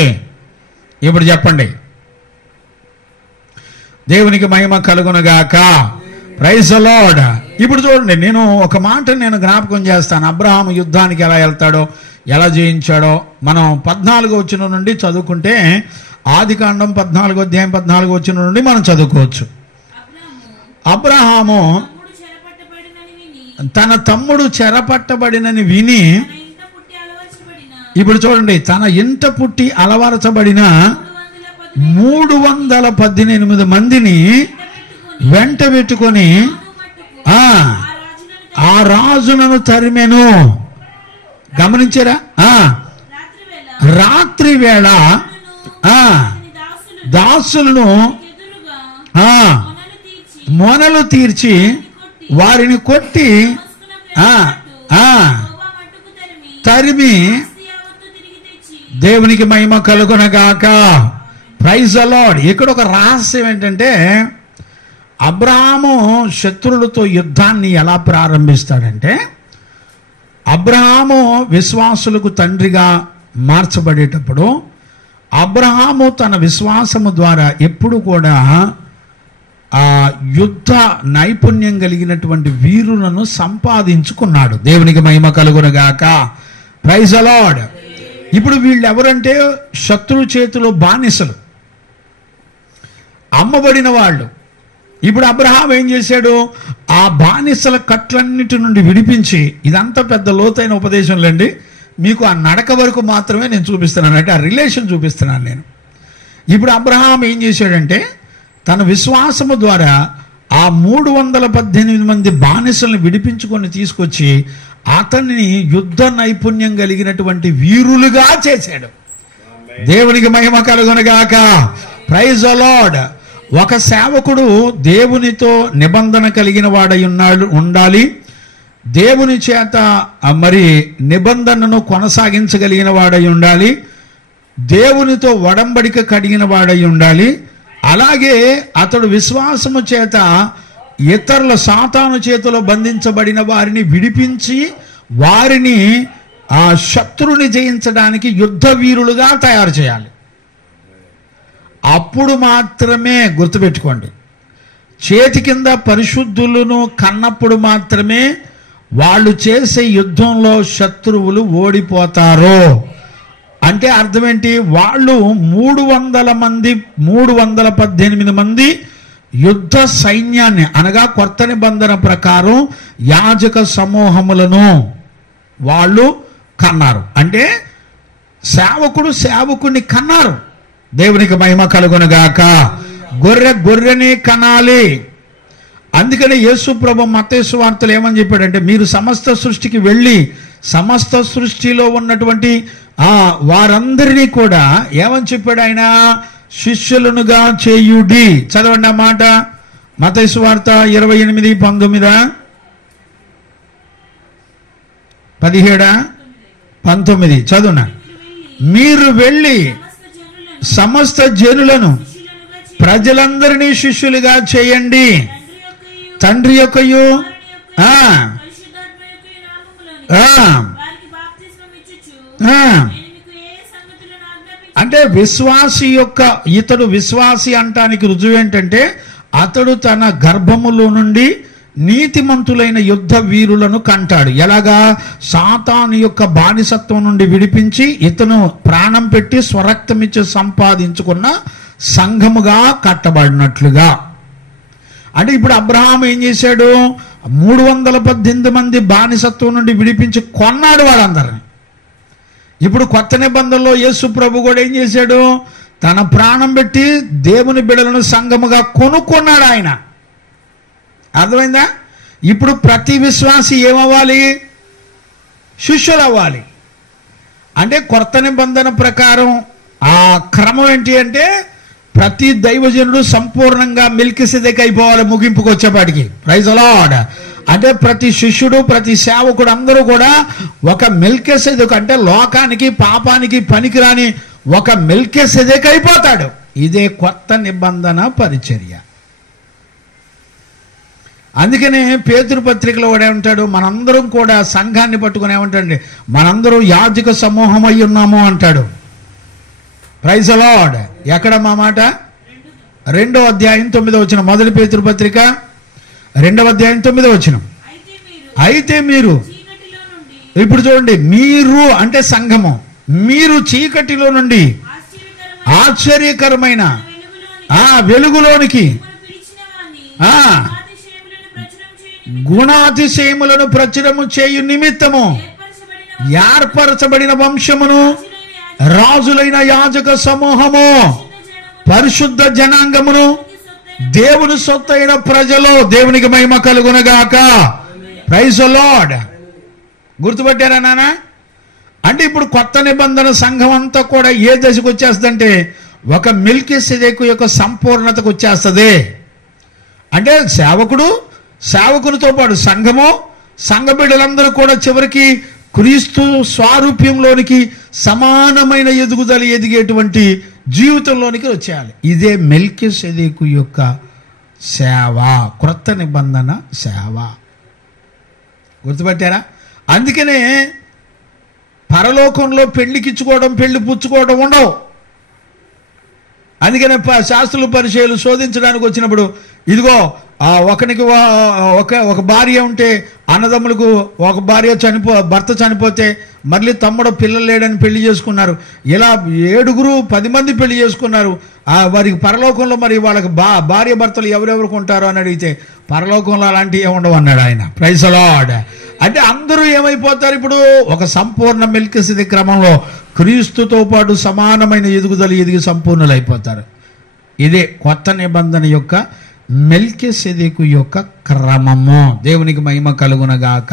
ఇప్పుడు చెప్పండి. దేవునికి మహిమ కలుగునుగాక. Praise the Lord. ఇప్పుడు చూడండి, నేను ఒక మాట జ్ఞాపకం చేస్తాను. అబ్రహాము యుద్ధానికి ఎలా వెళ్తాడో, ఎలా జయించాడో మనం 14వ వచనం నుండి చదువుకుంటే, ఆదికాండం 14వ అధ్యాయం 14వ వచనం నుండి మనం చదువుకోవచ్చు. అబ్రహాము తన తమ్ముడు చెరపట్టబడినని విని, ఇప్పుడు చూడండి, తన ఇంట పుట్టి అలవరచబడిన 318 మందిని వెంట పెట్టుకొని ఆ రాజులను తరిమెను. గమనించారా? రాత్రి వేళ దాసులను మొనలు తీర్చి వారిని కొట్టి తరిమి, దేవునికి మహిమ కలుగునగాక. Praise the Lord. ఇక్కడ ఒక రహస్యం ఏంటంటే, అబ్రహాము శత్రువులతో యుద్ధాన్ని ఎలా ప్రారంభిస్తాడంటే, అబ్రహాము విశ్వాసులకు తండ్రిగా మార్చబడేటప్పుడు అబ్రహాము తన విశ్వాసము ద్వారా ఎప్పుడు కూడా ఆ యుద్ధ నైపుణ్యం కలిగినటువంటి వీరులను సంపాదించుకున్నాడు. దేవునికి మహిమ కలుగునగాక. Praise the Lord. ఇప్పుడు వీళ్ళు ఎవరంటే శత్రు చేతిలో బానిసలు, అమ్మబడిన వాళ్ళు. ఇప్పుడు అబ్రహాం ఏం చేశాడు? ఆ బానిసల కట్లన్నిటి నుండి విడిపించి, ఇదంతా పెద్ద లోతైన ఉపదేశంలేండి, మీకు ఆ నడక వరకు మాత్రమే నేను చూపిస్తున్నాను, అంటే ఆ రిలేషన్ చూపిస్తున్నాను నేను. ఇప్పుడు అబ్రహాం ఏం చేశాడంటే, తన విశ్వాసము ద్వారా ఆ 318 మంది బానిసల్ని విడిపించుకొని తీసుకొచ్చి అతన్ని యుద్ధ నైపుణ్యం కలిగినటువంటి వీరులుగా చేశాడు. దేవునికి మహిమ కలుగునగాక. Praise the Lord. ఒక సేవకుడు దేవునితో నిబంధన కలిగిన వాడై ఉండాలి. దేవుని చేత మరి నిబంధనను కొనసాగించగలిగిన వాడై ఉండాలి. దేవునితో ఒడంబడిక కలిగిన వాడై ఉండాలి. అలాగే అతడు విశ్వాసము చేత ఇతరుల సాతాను చేతిలో బంధించబడిన వారిని విడిపించి వారిని ఆ శత్రుని జయించడానికి యుద్ధ వీరులుగా తయారు చేయాలి. అప్పుడు మాత్రమే, గుర్తుపెట్టుకోండి, చేతి కింద పరిశుద్ధులను కన్నప్పుడు మాత్రమే వాళ్ళు చేసే యుద్ధంలో శత్రువులు ఓడిపోతారు. అంటే అర్థం ఏంటి? వాళ్ళు 318 మంది యుద్ధ సైన్యాన్ని, అనగా కొత్త నిబంధన ప్రకారం యాజక సమూహములను వాళ్ళు కన్నారు. అంటే సేవకుడిని కన్నారు. దేవునికి మహిమ కలుగునుగాక. గొర్రెని కనాలి. అందుకనే యేసు ప్రభు మత్తయి సువార్తలో ఏమని చెప్పాడంటే, మీరు సమస్త సృష్టికి వెళ్ళి సమస్త సృష్టిలో ఉన్నటువంటి వారందరినీ కూడా ఏమని చెప్పాడు ఆయన? శిష్యులనుగా చేయుడి. చదవండి ఆ మాట. మత్తయి సువార్త 28:19, 17, 19 చదువునా. మీరు వెళ్ళి సమస్త జనులను, ప్రజలందరినీ శిష్యులుగా చేయండి. తండ్రి యొక్కయు అంటే విశ్వాసి యొక్క, ఇతడు విశ్వాసి అంటానికి రుజువు ఏంటంటే, అతడు తన గర్భములో నుండి నీతిమంతులైన యుద్ధ వీరులను కంటాడు. ఎలాగా? సాతాను యొక్క బానిసత్వం నుండి విడిపించి ఇతను ప్రాణం పెట్టి స్వరక్తమిచ్చి సంపాదించుకున్న సంఘముగా కట్టబడినట్లుగా. అంటే ఇప్పుడు అబ్రహాం ఏం చేశాడు? 318 మంది బానిసత్వం నుండి విడిపించి కొన్నాడు వాళ్ళందరినీ. ఇప్పుడు కొత్త నిబంధనలో యేసు ప్రభు కూడా ఏం చేశాడు? తన ప్రాణం పెట్టి దేవుని బిడ్డలను సంఘముగా కొనుక్కున్నాడు ఆయన. అర్థమైందా? ఇప్పుడు ప్రతి విశ్వాసి ఏమవ్వాలి? శిష్యులు అవ్వాలి. అంటే కొత్త నిబంధన ప్రకారం ఆ క్రమం ఏంటి అంటే ప్రతి దైవజనుడు సంపూర్ణంగా మెల్కిసెదెకు అయిపోవాలి ముగింపుకు వచ్చేపాటికి. Praise the Lord. అంటే ప్రతి శిష్యుడు ప్రతి సేవకుడు అందరూ కూడా ఒక మెల్కిసెదెకు అంటే లోకానికి పాపానికి పనికిరాని ఒక మెల్కిసెదెకు అయిపోతాడు. ఇదే కొత్త నిబంధన పరిచర్య. అందుకనే పేతురు పత్రికలో కూడా ఏమంటాడు, మనందరం కూడా సంఘాన్ని పట్టుకుని ఏమంటాడండి, మనందరూ యాజక సమూహం అయి ఉన్నాము అంటాడు. Praise the Lord. ఎక్కడ మా మాట? 2వ అధ్యాయం 9వ వచనం. మొదటి పేతురు పత్రిక 2వ అధ్యాయం 9వ వచనం. అయితే మీరు, ఇప్పుడు చూడండి, మీరు అంటే సంఘము, మీరు చీకటిలో నుండి ఆశ్చర్యకరమైన వెలుగులోనికి గుణాతిశయములను ప్రచురము చేయు నిమిత్తము ఏర్పరచబడిన వంశమును, రాజులైన యాజక సమూహము, పరిశుద్ధ జనాంగమును, దేవుని సొత్తైన ప్రజలు, దేవునికి మహిమ కలుగునగాక. Praise the Lord. గుర్తుపట్టారా నాన్న? అంటే ఇప్పుడు కొత్త నిబంధన సంఘం అంతా కూడా ఏ దశకు వచ్చేస్తుందంటే ఒక మెల్కిసెదెకు యొక్క సంపూర్ణతకు వచ్చేస్తుంది. అంటే సేవకునితో పాటు సంఘము, సంఘ బిడ్డలందరూ కూడా చివరికి క్రీస్తు స్వారూప్యంలోనికి సమానమైన ఎదిగేటువంటి జీవితంలోనికి వచ్చేయాలి. ఇదే మెల్కిసెదెకు యొక్క సేవ, క్రొత్త నిబంధన సేవ. గుర్తుపట్టారా? అందుకనే పరలోకంలో పెళ్లికిచ్చుకోవడం, పెళ్లి పుచ్చుకోవడం ఉండవు. అందుకనే శాస్త్రులు పరిచయాలు శోధించడానికి వచ్చినప్పుడు, ఇదిగో ఒకనికి ఒక భార్య ఉంటే అన్నదమ్ములకు ఒక భార్య భర్త చనిపోతే మళ్ళీ తమ్ముడు పిల్లలు లేడని పెళ్లి చేసుకున్నారు. ఇలా 10 మంది పెళ్లి చేసుకున్నారు. వారికి పరలోకంలో మరి వాళ్ళకి భార్య భర్తలు ఎవరెవరికి ఉంటారో అని అడిగితే పరలోకంలో అలాంటివి ఏముండవు అన్నాడు ఆయన. Praise the Lord. అంటే అందరూ ఏమైపోతారు? ఇప్పుడు ఒక సంపూర్ణ మెల్కిసెదెకు క్రమంలో క్రీస్తుతో పాటు సమానమైన ఎదిగి సంపూర్ణులు అయిపోతారు. ఇదే కొత్త నిబంధన యొక్క మెల్కిసెదెకు యొక్క క్రమము. దేవునికి మహిమ కలుగునగాక.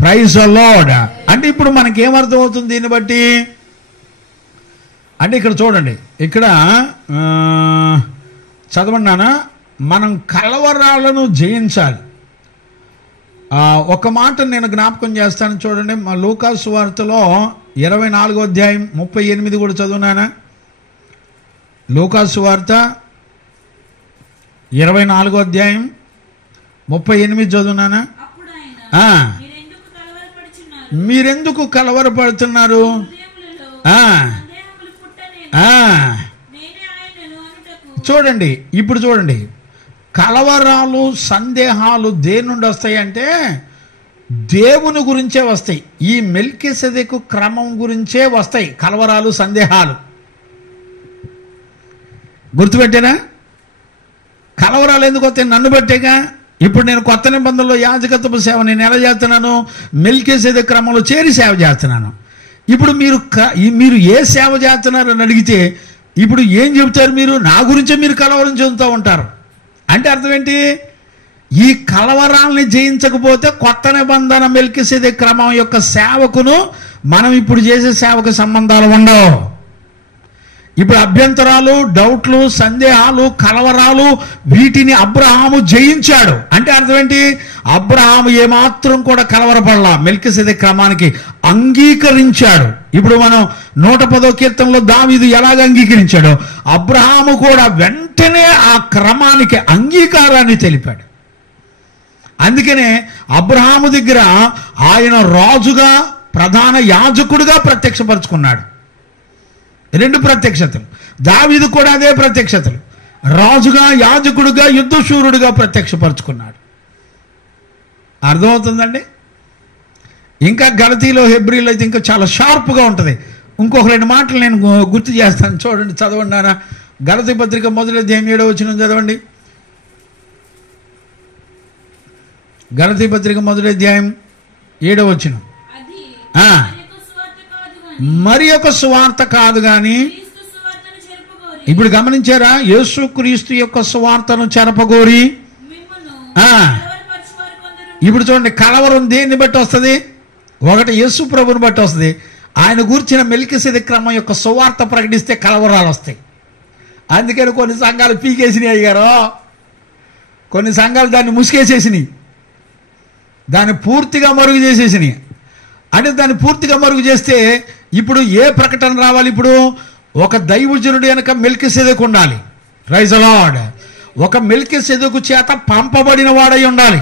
Praise the Lord. అంటే ఇప్పుడు మనకేమర్థం అవుతుంది దీన్ని బట్టి అంటే ఇక్కడ చూడండి, ఇక్కడ చదవండి నాన్న. మనం కలవరాలను జయించాలి. ఒక మాట నేను జ్ఞాపకం చేస్తాను చూడండి. మా లూకాసు సువార్తలో 24వ అధ్యాయం 38 కూడా చదువునానా? లూకాసు సువార్త 24వ అధ్యాయం 38 చదువునానా? మీరెందుకు కలవరపడుతున్నారు? చూడండి, ఇప్పుడు చూడండి, కలవరాలు సందేహాలు దేని నుండి వస్తాయి అంటే దేవుని గురించే వస్తాయి. ఈ మెల్కిసెదెకు క్రమం గురించే వస్తాయి కలవరాలు సందేహాలు. గుర్తుపెట్టేనా? కలవరాలు ఎందుకు వస్తాయి? నన్ను బట్టేగా. ఇప్పుడు నేను కొత్త నిబంధనలో యాజకత్వపు సేవ నేను ఎలా చేస్తున్నాను? మెల్కిసెదెకు క్రమంలో చేరి సేవ చేస్తున్నాను. ఇప్పుడు మీరు ఏ సేవ చేస్తున్నారు అని అడిగితే ఇప్పుడు ఏం చెబుతారు? మీరు నా గురించే మీరు కలవరం చెందుతూ ఉంటారు. అంటే అర్థం ఏంటి? ఈ కలవరాల్ని జయించకపోతే కొత్త నిబంధన మెల్కిసెదెకు క్రమం యొక్క సేవకును మనం ఇప్పుడు చేసే సేవకు సంబంధాలు ఉండవు. ఇప్పుడు అభ్యంతరాలు, డౌట్లు, సందేహాలు, కలవరాలు వీటిని అబ్రహాము జయించాడు. అంటే అర్థం ఏంటి? అబ్రహాము ఏమాత్రం కూడా కలవరపడలా, మెల్కిసెదెకు క్రమానికి అంగీకరించాడు. ఇప్పుడు మనం 110వ కీర్తనలో దావీదు ఎలాగ అంగీకరించాడో అబ్రహాము కూడా వెంటనే ఆ క్రమానికి అంగీకారాన్ని తెలిపాడు. అందుకనే అబ్రహాము దగ్గర ఆయన రాజుగా, ప్రధాన యాజకుడిగా ప్రత్యక్షపరుచుకున్నాడు. 2 ప్రత్యక్షతలు. దావీదు కూడా అదే ప్రత్యక్షతలు, రాజుగా, యాజకుడిగా, యుద్ధశూరుడిగా ప్రత్యక్షపరుచుకున్నాడు. అర్థమవుతుందండి? ఇంకా గలతీలో, హెబ్రీలో అయితే ఇంకా చాలా షార్ప్గా ఉంటుంది. ఇంకొక 2 మాటలు నేను గుర్తు చేస్తాను. చూడండి, చదవండి నాన్న. గలతీ పత్రిక 1వ అధ్యాయం 7వ వచనం చదవండి. గలతీ పత్రిక 1వ అధ్యాయం 7వ వచనం. మరి ఒక సువార్త కాదు గాని, ఇప్పుడు గమనించారా? యేసుక్రీస్తు యొక్క సువార్తను చెరపగోరి. ఇప్పుడు చూడండి, కలవరం దేన్ని బట్టి వస్తుంది? ఒకటి యేసు ప్రభుని బట్టి వస్తుంది. ఆయన గూర్చిన మెల్కిసెదెకు క్రమం యొక్క సువార్త ప్రకటిస్తే కలవరాలు వస్తాయి. అందుకని కొన్ని సంఘాలు పీకేసినాయి అయ్యారో, కొన్ని సంఘాలు దాన్ని ముసుకేసేసినాయి, దాన్ని పూర్తిగా మరుగు చేసేసినాయి. అంటే దాన్ని పూర్తిగా మరుగు చేస్తే ఇప్పుడు ఏ ప్రకటన రావాలి? ఇప్పుడు ఒక దైవజనుడు వెనక మెల్కిసెదెకు ఉండాలి. Praise the Lord. ఒక మెల్కిసెదెకు చేత పంపబడిన వాడై ఉండాలి.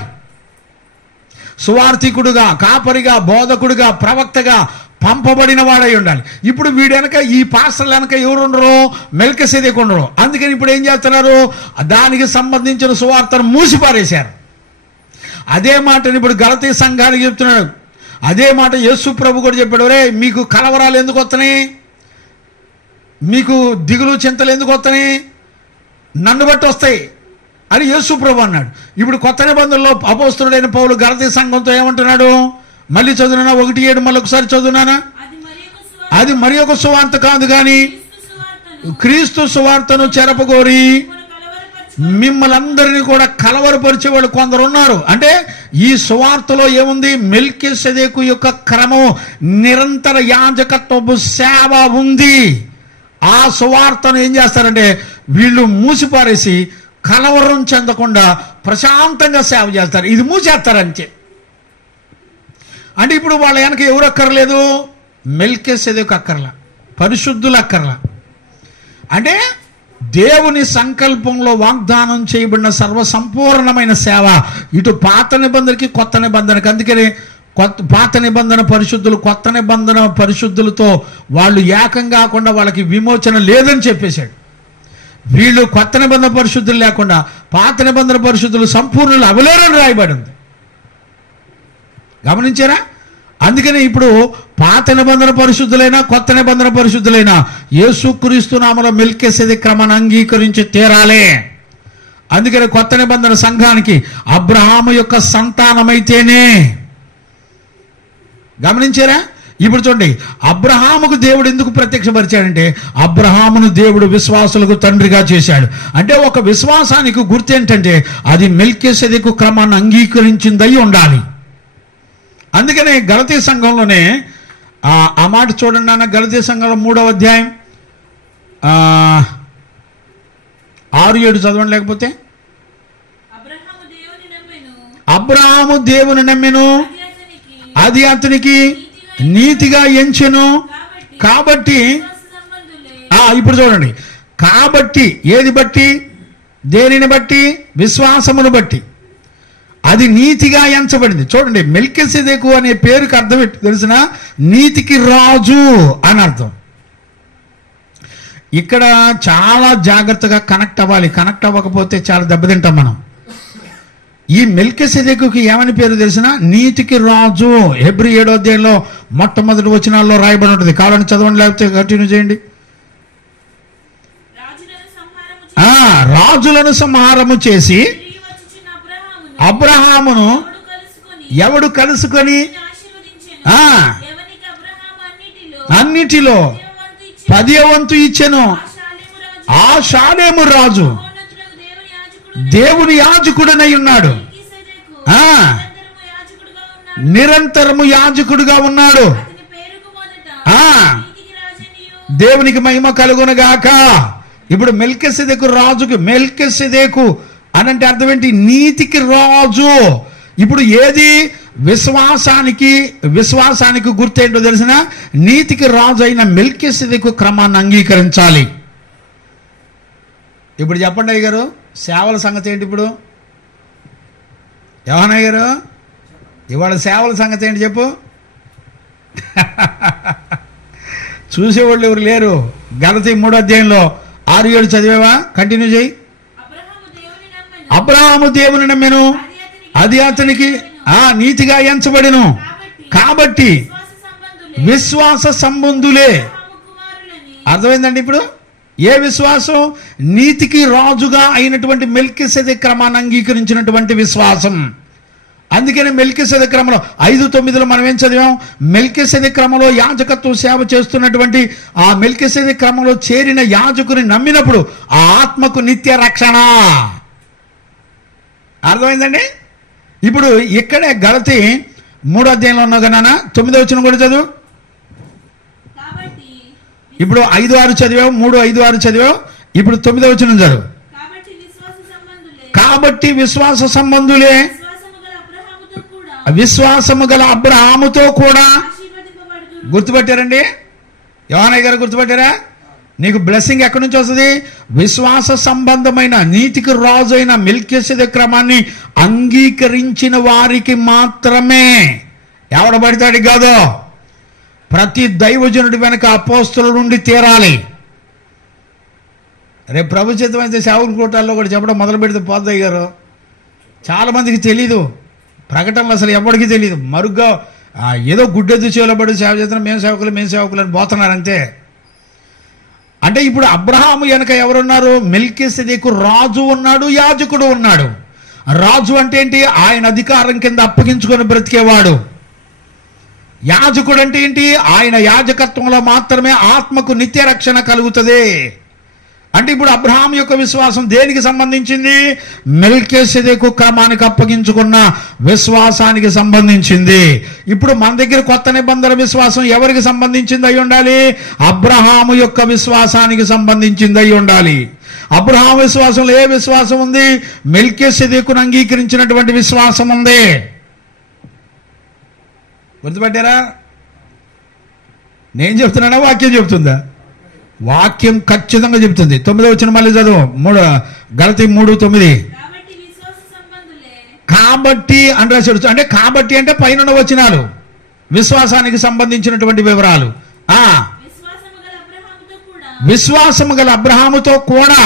సువార్థికుడుగా, కాపరిగా, బోధకుడుగా, ప్రవక్తగా పంపబడిన వాడై ఉండాలి. ఇప్పుడు వీడు వెనక, ఈ పాస్టర్ల వెనక ఎవరు ఉండరు? మెల్కిసెదెకు ఉండరు. అందుకని ఇప్పుడు ఏం చేస్తున్నారు? దానికి సంబంధించిన సువార్తను మూసిపారేశారు. అదే మాటని ఇప్పుడు గలతీ సంఘానికి చెప్తున్నాడు. అదే మాట యేసు ప్రభు కూడా చెప్పాడు. రే, మీకు కలవరాలు ఎందుకు వస్తున్నాయి? మీకు దిగులు చింతలు ఎందుకు వస్తున్నాయి? నన్ను బట్టి వస్తాయి అని యేసు ప్రభు అన్నాడు. ఇప్పుడు కొత్త నిబంధనలో అపోస్తలుడైన పౌలు గలతీ సంఘంతో ఏమంటున్నాడు? మళ్ళీ చదువునా, 1:7 మళ్ళీ ఒకసారి చదువునానా? అది మరి ఒక సువార్త కాదు కానీ క్రీస్తు సువార్తను చెరపగోరి మిమ్మల్ని అందరినీ కూడా కలవరపరిచే వాళ్ళు కొందరు ఉన్నారు. అంటే ఈ సువార్తలో ఏముంది? మెల్కిసెదెకు యొక్క క్రమం, నిరంతర యాజకత్వపు సేవ ఉంది. ఆ సువార్తను ఏం చేస్తారంటే వీళ్ళు మూసిపారేసి కలవరం చెందకుండా ప్రశాంతంగా సేవ చేస్తారు. ఇది మూసేస్తారంతే. అంటే ఇప్పుడు వాళ్ళ వెనక ఎవరు అక్కర్లేదు? మెల్కిసెదెకు అక్కర్లా, పరిశుద్ధులు అక్కర్లా. అంటే దేవుని సంకల్పంలో వాగ్దానం చేయబడిన సర్వసంపూర్ణమైన సేవ ఇటు పాత నిబంధనకి కొత్త నిబంధనకి. అందుకని పాత నిబంధన పరిశుద్ధులు, కొత్త నిబంధన పరిశుద్ధులతో వాళ్ళు ఏకం కాకుండా వాళ్ళకి విమోచన లేదని చెప్పేశాడు. వీళ్ళు కొత్త నిబంధన పరిశుద్ధులు లేకుండా పాత నిబంధన పరిశుద్ధులు సంపూర్ణులు అవలేరని రాయబడి ఉంది. గమనించారా? అందుకని ఇప్పుడు పాత నిబంధన పరిశుద్ధులైనా కొత్త నిబంధన పరిశుద్ధులైనా యేసుక్రీస్తు నామములో మెల్కిసెదెకు క్రమాన్ని అంగీకరించి తీరాలే. అందుకని కొత్త నిబంధన సంఘానికి అబ్రహాము యొక్క సంతానమైతేనే. గమనించారా? ఇప్పుడు చూడండి, అబ్రహాముకు దేవుడు ఎందుకు ప్రత్యక్షపరిచాడంటే అబ్రహామును దేవుడు విశ్వాసులకు తండ్రిగా చేశాడు. అంటే ఒక విశ్వాసానికి గుర్తు ఏంటంటే అది మెల్కిసెదెకు క్రమాన్ని అంగీకరించిందై ఉండాలి. అందుకనే గలతీ సంఘంలోనే ఆ మాట చూడండి అన్న. గలతీ సంఘంలో 3వ అధ్యాయం 6-7 చదవండి. లేకపోతే అబ్రహాము దేవుని నమ్మెను, అది అతనికి నీతిగా ఎంచెను. కాబట్టి ఇప్పుడు చూడండి, కాబట్టి ఏది బట్టి? దేనిని బట్టి? విశ్వాసమును బట్టి అది నీతిగా ఎంచబడింది. చూడండి, మెల్కిసెదెకు అనే పేరుకి అర్థం ఏంటి తెలిసిన? నీతికి రాజు అని అర్థం. ఇక్కడ చాలా జాగ్రత్తగా కనెక్ట్ అవ్వాలి. కనెక్ట్ అవ్వకపోతే చాలా దెబ్బతింటాం మనం. ఈ మెల్కిసెదెకుకి ఏమని పేరు తెలిసిన? నీతికి రాజు. హెబ్రీ 7వ అధ్యాయంలో మొట్టమొదటి వచనాల్లో రాయబడి ఉంటుంది. కావాలని చదవండి, లేకపోతే కంటిన్యూ చేయండి. రాజులను సంహారము చేసి అబ్రహామును ఎవడు కలుసుకొని అన్నిటిలో 10వ వంతు ఇచ్చెను. ఆ షాలేము రాజు దేవుని యాజకుడనై ఉన్నాడు. నిరంతరము యాజకుడుగా ఉన్నాడు. దేవునికి మహిమ కలుగునగాక. ఇప్పుడు మెల్కిసెదెకు రాజుకి, మెల్కిసెదెకు అనంటే అర్థం ఏంటి? నీతికి రాజు. ఇప్పుడు ఏది? విశ్వాసానికి గుర్తేంటో తెలిసిన? నీతికి రాజు అయిన మెల్కిసెదెకు క్రమాన్ని అంగీకరించాలి. ఇప్పుడు చెప్పండి అయ్య గారు, సేవల సంగతి ఏంటి? ఇప్పుడు యోహానయ్య గారు, ఇవాళ సేవల సంగతి ఏంటి చెప్పు. చూసేవాళ్ళు ఎవరు లేరు. గలతీ 3వ అధ్యాయంలో 6-7 చదివేవా? కంటిన్యూ చేయి. అబ్రహాము దేవుని నమ్మెను, అది అతనికి నీతిగా ఎంచబడెను. కాబట్టి విశ్వాస సంబంధులే. అర్థమైందండి? ఇప్పుడు ఏ విశ్వాసం? నీతికి రాజుగా అయినటువంటి మెల్కిసెదెకు క్రమాన్ని అంగీకరించినటువంటి విశ్వాసం. అందుకని మెల్కిసెదెకు క్రమంలో 5:9 మనం ఏం చదివాం? మెల్కిసెదెకు క్రమంలో యాజకత్వ సేవ చేస్తున్నటువంటి ఆ మెల్కిసెదెకు క్రమంలో చేరిన యాజకుని నమ్మినప్పుడు ఆ ఆత్మకు నిత్య రక్షణ. అర్థమైందండి? ఇప్పుడు ఇక్కడే గలతీ 3వ అధ్యాయంలో ఉన్నావు కదా నాన్న, 9వ వచనం కూడా చదువు. ఇప్పుడు 5-6 చదివావు, 3-5-6 చదివావు, ఇప్పుడు 9వ వచనం చదువు. కాబట్టి విశ్వాస సంబంధులే విశ్వాసము గల అబ్రహాముతో కూడా. గుర్తుపట్టారండి? యోహానయ్య గారు గుర్తుపట్టారా? నీకు బ్లెస్సింగ్ ఎక్కడి నుంచి వస్తుంది? విశ్వాస సంబంధమైన నీతికి రాజు అయిన మెల్కీసెదెకు క్రమాన్ని అంగీకరించిన వారికి మాత్రమే. ఎవడబడితాడు కాదు. ప్రతి దైవజనుడి వెనక అపోస్తలుల నుండి తీరాలి. రేపు ప్రభుత్వం అయితే సేవకుల కూటాల్లో కూడా చెప్పడం మొదలు పెడితే పోద్దయ్య గారు. చాలామందికి తెలీదు, ప్రకటనలు అసలు ఎవరికి తెలియదు. మరుగ్గా ఏదో గుడ్డెద్దు చేలబడి సేవ చేస్తున్నా, మేము సేవకులు అని పోతున్నారంతే. అంటే ఇప్పుడు అబ్రహాము వెనక ఎవరున్నారు? మెల్కీసెదెకు రాజు ఉన్నాడు, యాజకుడు ఉన్నాడు. రాజు అంటే ఏంటి? ఆయన అధికారం కింద అప్పగించుకొని బ్రతికేవాడు. యాజకుడు అంటే ఏంటి? ఆయన యాజకత్వంలో మాత్రమే ఆత్మకు నిత్య రక్షణ కలుగుతుంది. అంటే ఇప్పుడు అబ్రహాం యొక్క విశ్వాసం దేనికి సంబంధించింది? మెల్కీసెదెకు క్రమానికి అప్పగించుకున్న విశ్వాసానికి సంబంధించింది. ఇప్పుడు మన దగ్గర కొత్త నిబంధన విశ్వాసం ఎవరికి సంబంధించింది అయి ఉండాలి? అబ్రహాము యొక్క విశ్వాసానికి సంబంధించింది అయి ఉండాలి. అబ్రహాం విశ్వాసంలో ఏ విశ్వాసం ఉంది? మెల్కీసెదెకును అంగీకరించినటువంటి విశ్వాసం ఉంది. గుర్తుపట్టారా? నేను చెప్తున్నానా వాక్యం చెప్తుందా? వాక్యం ఖచ్చితంగా చెప్తుంది. 9వ వచనం మళ్ళీ చదువు. గలతీ 3:9. కాబట్టి అని రాశాడు. అంటే కాబట్టి అంటే పైన వచనాలు విశ్వాసానికి సంబంధించినటువంటి వివరాలు. విశ్వాసము గల అబ్రహాముతో కూడా.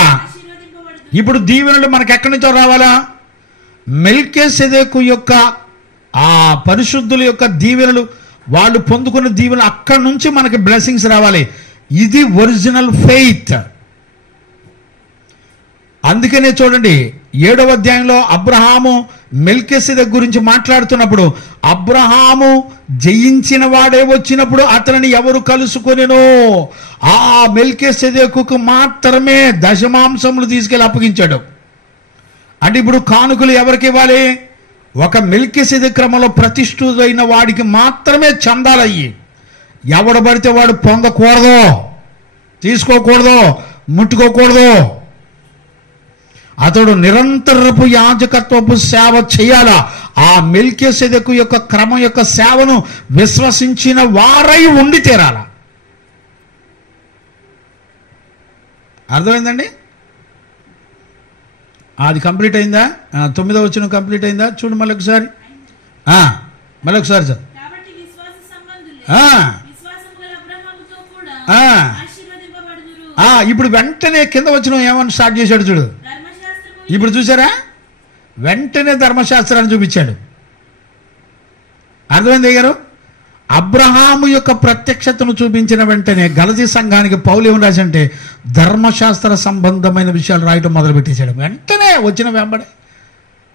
ఇప్పుడు దీవెనలు మనకు ఎక్కడి నుంచో రావాలా? మెల్కీసెదెకు యొక్క ఆ పరిశుద్ధుల యొక్క దీవెనలు, వాళ్ళు పొందుకున్న దీవెనలు అక్కడి నుంచి మనకి బ్లెస్సింగ్స్ రావాలి. ఇది ఒరిజినల్ ఫెయిత్. అందుకనే చూడండి 7వ అధ్యాయంలో అబ్రహాము మెల్కీసెదెకు గురించి మాట్లాడుతున్నప్పుడు, అబ్రహాము జయించిన వాడే వచ్చినప్పుడు అతనిని ఎవరు కలుసుకొనెనో ఆ మెల్కీసెదెకుకు మాత్రమే దశమాంశములు తీసుకెళ్ళి అప్పగించాడు. అంటే ఇప్పుడు కానుకలు ఎవరికి ఇవ్వాలి? ఒక మెల్కీసెదెకు క్రమంలో ప్రతిష్ఠితుడైన వాడికి మాత్రమే చందాలయ్యి. ఎవడు పడితే వాడు పొందకూడదు, తీసుకోకూడదు, ముట్టుకోకూడదు. అతడు నిరంతరపు యాజకత్వపు సేవ చేయాలా. ఆ మెల్కీసెదెకు యొక్క క్రమం యొక్క సేవను విశ్వసించిన వారై ఉండి తీరాల. అర్థమైందండి? అది కంప్లీట్ అయిందా? 9వ వచనం కంప్లీట్ అయిందా? చూడు మళ్ళీ ఒకసారి సార్. ఇప్పుడు వెంటనే కింద వచ్చిన ఏమని స్టార్ట్ చేశాడు చూడు. ఇప్పుడు చూసారా? వెంటనే ధర్మశాస్త్రాన్ని చూపించాడు. అర్థమైంది గారు? అబ్రహాము యొక్క ప్రత్యక్షతను చూపించిన వెంటనే గలతీ సంఘానికి పౌలు ఏమని రాసంటే ధర్మశాస్త్ర సంబంధమైన విషయాలు రాయటం మొదలుపెట్టేశాడు. వెంటనే వచ్చిన వెంబడే.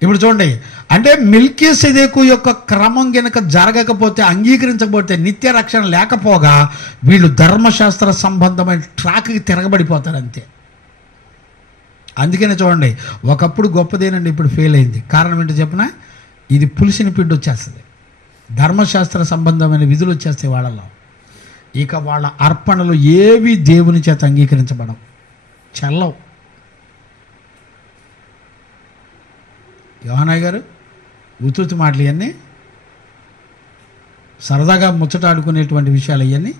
ఇప్పుడు చూడండి, అంటే మెల్కీసెదెకు యొక్క క్రమం గనక జరగకపోతే, అంగీకరించకపోతే, నిత్య రక్షణ లేకపోగా వీళ్ళు ధర్మశాస్త్ర సంబంధమైన ట్రాక్కి తిరగబడిపోతారు అంతే. అందుకనే చూడండి, ఒకప్పుడు గొప్పదేనండి, ఇప్పుడు ఫెయిల్ అయింది. కారణం ఏంటో చెప్పిన, ఇది పులిసిన పిండి వచ్చేస్తుంది. ధర్మశాస్త్ర సంబంధమైన విధులు వచ్చేస్తాయి వాళ్ళలో. ఇక వాళ్ళ అర్పణలు ఏవి దేవుని చేత అంగీకరించబడవు, చల్లవు. యోహానయ్య గారు ఉతుతి మాటలు ఇవన్నీ సరదాగా ముచ్చటాడుకునేటువంటి విషయాలు ఇవన్నీ.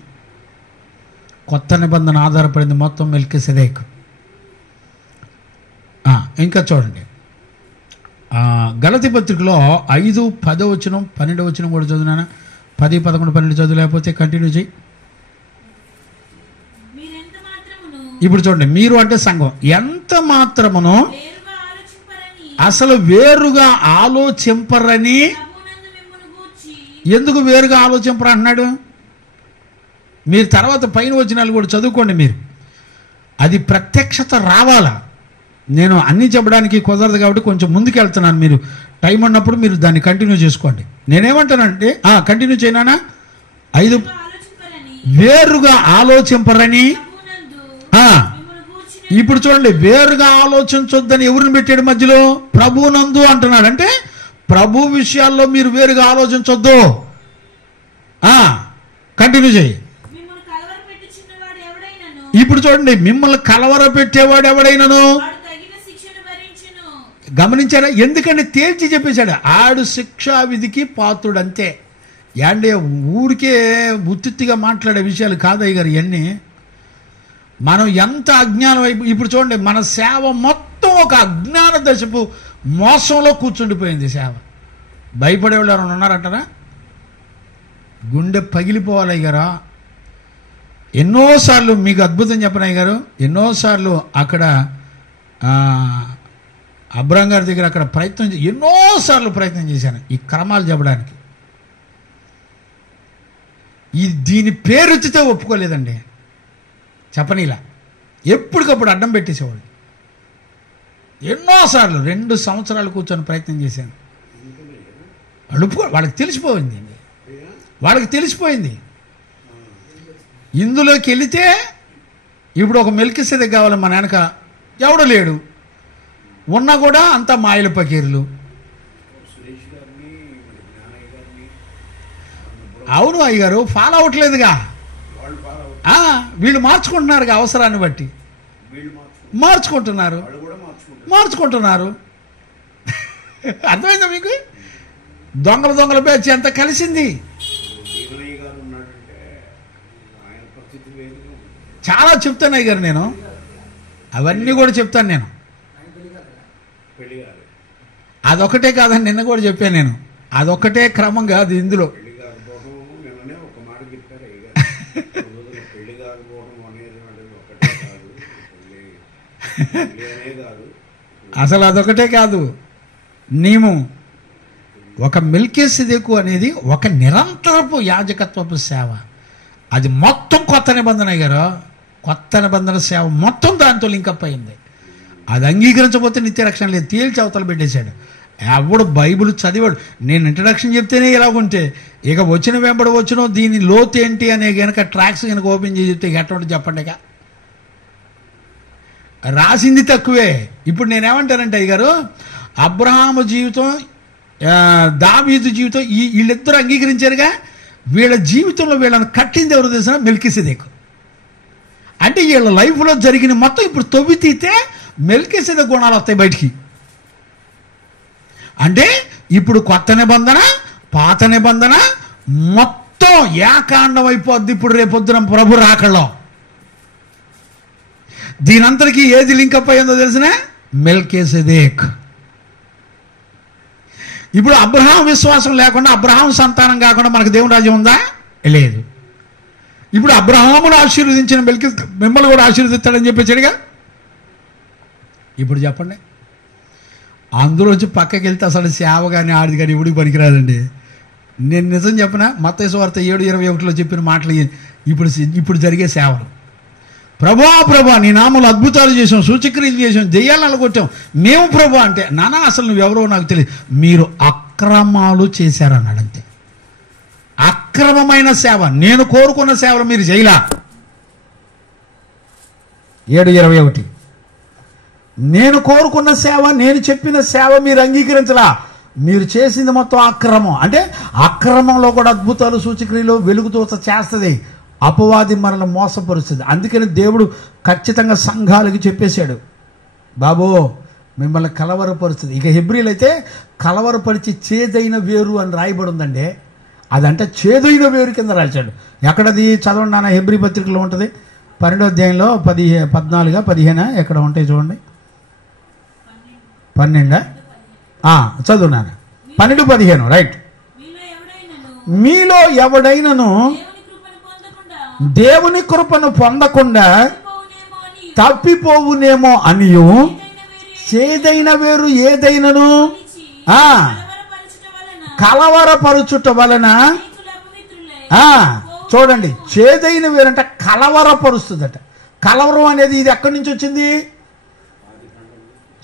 కొత్త నిబంధన ఆధారపడింది మొత్తం మెల్కీసెదెకు. ఇంకా చూడండి, గలతీ పత్రికలో 5, 10 వచనం, 12 వచనం కూడా చదువునా? 10, 11, 12 చదువు, లేకపోతే కంటిన్యూ చేయి. ఇప్పుడు చూడండి, మీరు అంటే సంఘం ఎంత మాత్రమును అసలు వేరుగా ఆలోచింపరని. ఎందుకు వేరుగా ఆలోచింపరు అంటున్నాడు? మీరు తర్వాత పైన వచనాలు కూడా చదువుకోండి. మీరు అది ప్రత్యక్షత రావాలా. నేను అన్నీ చెప్పడానికి కుదరదు కాబట్టి కొంచెం ముందుకు వెళ్తున్నాను. మీరు టైం ఉన్నప్పుడు మీరు దాన్ని కంటిన్యూ చేసుకోండి. నేనేమంటానంటే కంటిన్యూ చేయనా? 5 వేరుగా ఆలోచింపరని. ఇప్పుడు చూడండి, వేరుగా ఆలోచించొద్దని ఎవరిని పెట్టాడు మధ్యలో? ప్రభునందు అంటున్నాడు. అంటే ప్రభు విషయాల్లో మీరు వేరుగా ఆలోచించొద్దు. కంటిన్యూ చేయి. ఇప్పుడు చూడండి, మిమ్మల్ని కలవర పెట్టేవాడు ఎవడైనాను గమనించారా? ఎందుకంటే తేల్చి చెప్పేశాడు, ఆడు శిక్షా విధికి పాత్రుడు అంతే. యాండే ఊరికే ఉత్తిగా మాట్లాడే విషయాలు కాదయ్య గారు ఇవన్నీ. మనం ఎంత అజ్ఞానం ఇప్పుడు చూడండి, మన సేవ మొత్తం ఒక అజ్ఞాన దశపు మోసంలో కూర్చుండిపోయింది సేవ. భయపడేవాళ్ళు ఎవరైనా ఉన్నారంటారా? గుండె పగిలిపోవాలి గారా. ఎన్నోసార్లు మీకు అద్భుతం చెప్పనయ్య గారు, ఎన్నోసార్లు అక్కడ అబ్రహం గారి దగ్గర అక్కడ ఎన్నోసార్లు ప్రయత్నం చేశాను ఈ క్రమాలు చెప్పడానికి. దీని పేరుతో ఒప్పుకోలేదండి, చెప్పనీలా. ఎప్పటికప్పుడు అడ్డం పెట్టేసేవాళ్ళు. ఎన్నోసార్లు 2 సంవత్సరాలు కూర్చొని ప్రయత్నం చేశాను. వాళ్ళకి తెలిసిపోయింది. ఇందులోకి వెళితే ఇప్పుడు ఒక మెల్కిసెదెకు కావాలి మన వెనక, ఎవడు లేడు, ఉన్నా కూడా అంతా మాయల పకీర్లు. అవును అయ్యగారు, ఫాలో అవ్వట్లేదుగా. వీళ్ళు మార్చుకుంటున్నారుగా, అవసరాన్ని బట్టి మార్చుకుంటున్నారు. అర్థమైందా మీకు? దొంగల బ్యాచ్ ఎంత కలిసింది. చాలా చెప్తాను అయ్యగారు, నేను అవన్నీ కూడా చెప్తాను. నేను అదొకటే కాదని నిన్న కూడా చెప్పాను. నేను అదొక్కటే క్రమం కాదు ఇందులో. అసలు అదొకటే కాదు. నీము ఒక మెల్కీసెదెకు అనేది ఒక నిరంతరపు యాజకత్వపు సేవ. అది మొత్తం కొత్త నిబంధన గారు. కొత్త నిబంధన సేవ మొత్తం దాంతో లింకప్ అయింది. అది అంగీకరించకపోతే నిత్య రక్షణ లేదు. తేల్చి అవతల పెట్టేశాడు. ఎవడు బైబిల్ చదివాడు. నేను ఇంట్రడక్షన్ చెప్తేనే ఇలాగుంటే ఇక వెంబడి దీని లోతు ఏంటి అనే కనుక ట్రాక్స్ కనుక ఓపెన్ చేసి చెప్తే ఎటువంటి చెప్పండి. ఇక రాసింది తక్కువే. ఇప్పుడు నేనేమంటానంటే అయ్యగారు, అబ్రహాము జీవితం, దావీదు జీవితం, వీళ్ళిద్దరూ అంగీకరించారుగా. వీళ్ళ జీవితంలో వీళ్ళని కట్టింది ఎవరు తెలిసిన? మెల్కీసెదెకు. అంటే వీళ్ళ లైఫ్లో జరిగిన మొత్తం ఇప్పుడు తవ్వి తీస్తే మెల్కీసెదెకు గుణాలు వస్తాయి బయటికి. అంటే ఇప్పుడు కొత్త నిబంధన, పాత నిబంధన మొత్తం ఏకాండం అయిపోద్ది ఇప్పుడు రేపొద్దున ప్రభు రాకల్లో. దీనంతటికీ ఏది లింకప్ అయ్యిందో తెలిసిన? మెల్కీసెదెక్. ఇప్పుడు అబ్రహాం విశ్వాసం లేకుండా, అబ్రహాం సంతానం కాకుండా మనకు దేవుని రాజ్యం ఉందా? లేదు. ఇప్పుడు అబ్రహామును ఆశీర్వదించిన మిమ్మల్ని కూడా ఆశీర్వదిస్తాడని చెప్పేసాడుగా. ఇప్పుడు చెప్పండి, అందులోంచి పక్కకి వెళ్తే అసలు సేవ కానీ ఆడిది కానీ ఇవిడికి పనికిరాదండి. నేను నిజం చెప్పిన మత్తయి సువార్త 7:21 చెప్పిన మాటలు ఇప్పుడు జరిగే సేవలు. ప్రభా నీ నామలు అద్భుతాలు చేసాం, సూచక్రియలు చేసాం, దెయ్యాలు అలగొట్టాం మేము ప్రభా అంటే, నానా అసలు నువ్వెవరో నాకు తెలియదు, మీరు అక్రమాలు చేశారన్నాడు. అంతే. అక్రమమైన సేవ, నేను కోరుకున్న సేవలు మీరు చేయలా. 7:21 నేను కోరుకున్న సేవ, నేను చెప్పిన సేవ మీరు అంగీకరించలా. మీరు చేసింది మొత్తం అక్రమం. అంటే అక్రమంలో కూడా అద్భుతాలు సూచక్రియలు వెలుగుతూ చేస్తుంది. అపవాది మనల్ని మోసపరుస్తుంది. అందుకని దేవుడు ఖచ్చితంగా సంఘాలకు చెప్పేశాడు, బాబో మిమ్మల్ని కలవరపరుస్తుంది. ఇక హెబ్రీలు అయితే కలవరపరిచి చేదైన వేరు అని రాయబడి ఉందండి. అదంటే చేదైన వేరు కింద రాశాడు. ఎక్కడది చదవండి నాన్న, హెబ్రీ పత్రికలో ఉంటుంది 12వ అధ్యాయంలో 14, 15 ఎక్కడ ఉంటాయి చూడండి. 12 చదువు నాన్న. 12, 15 రైట్. మీలో ఎవడైనను దేవుని కృపను పొందకుండా తప్పిపోవునేమో అనియు చేదైన వేరు ఏదైనను కలవరపరుచుట వలన. చూడండి, చేదైన వేరంట కలవరపరుస్తుందట. కలవరం అనేది ఇది ఎక్కడి నుంచి వచ్చింది?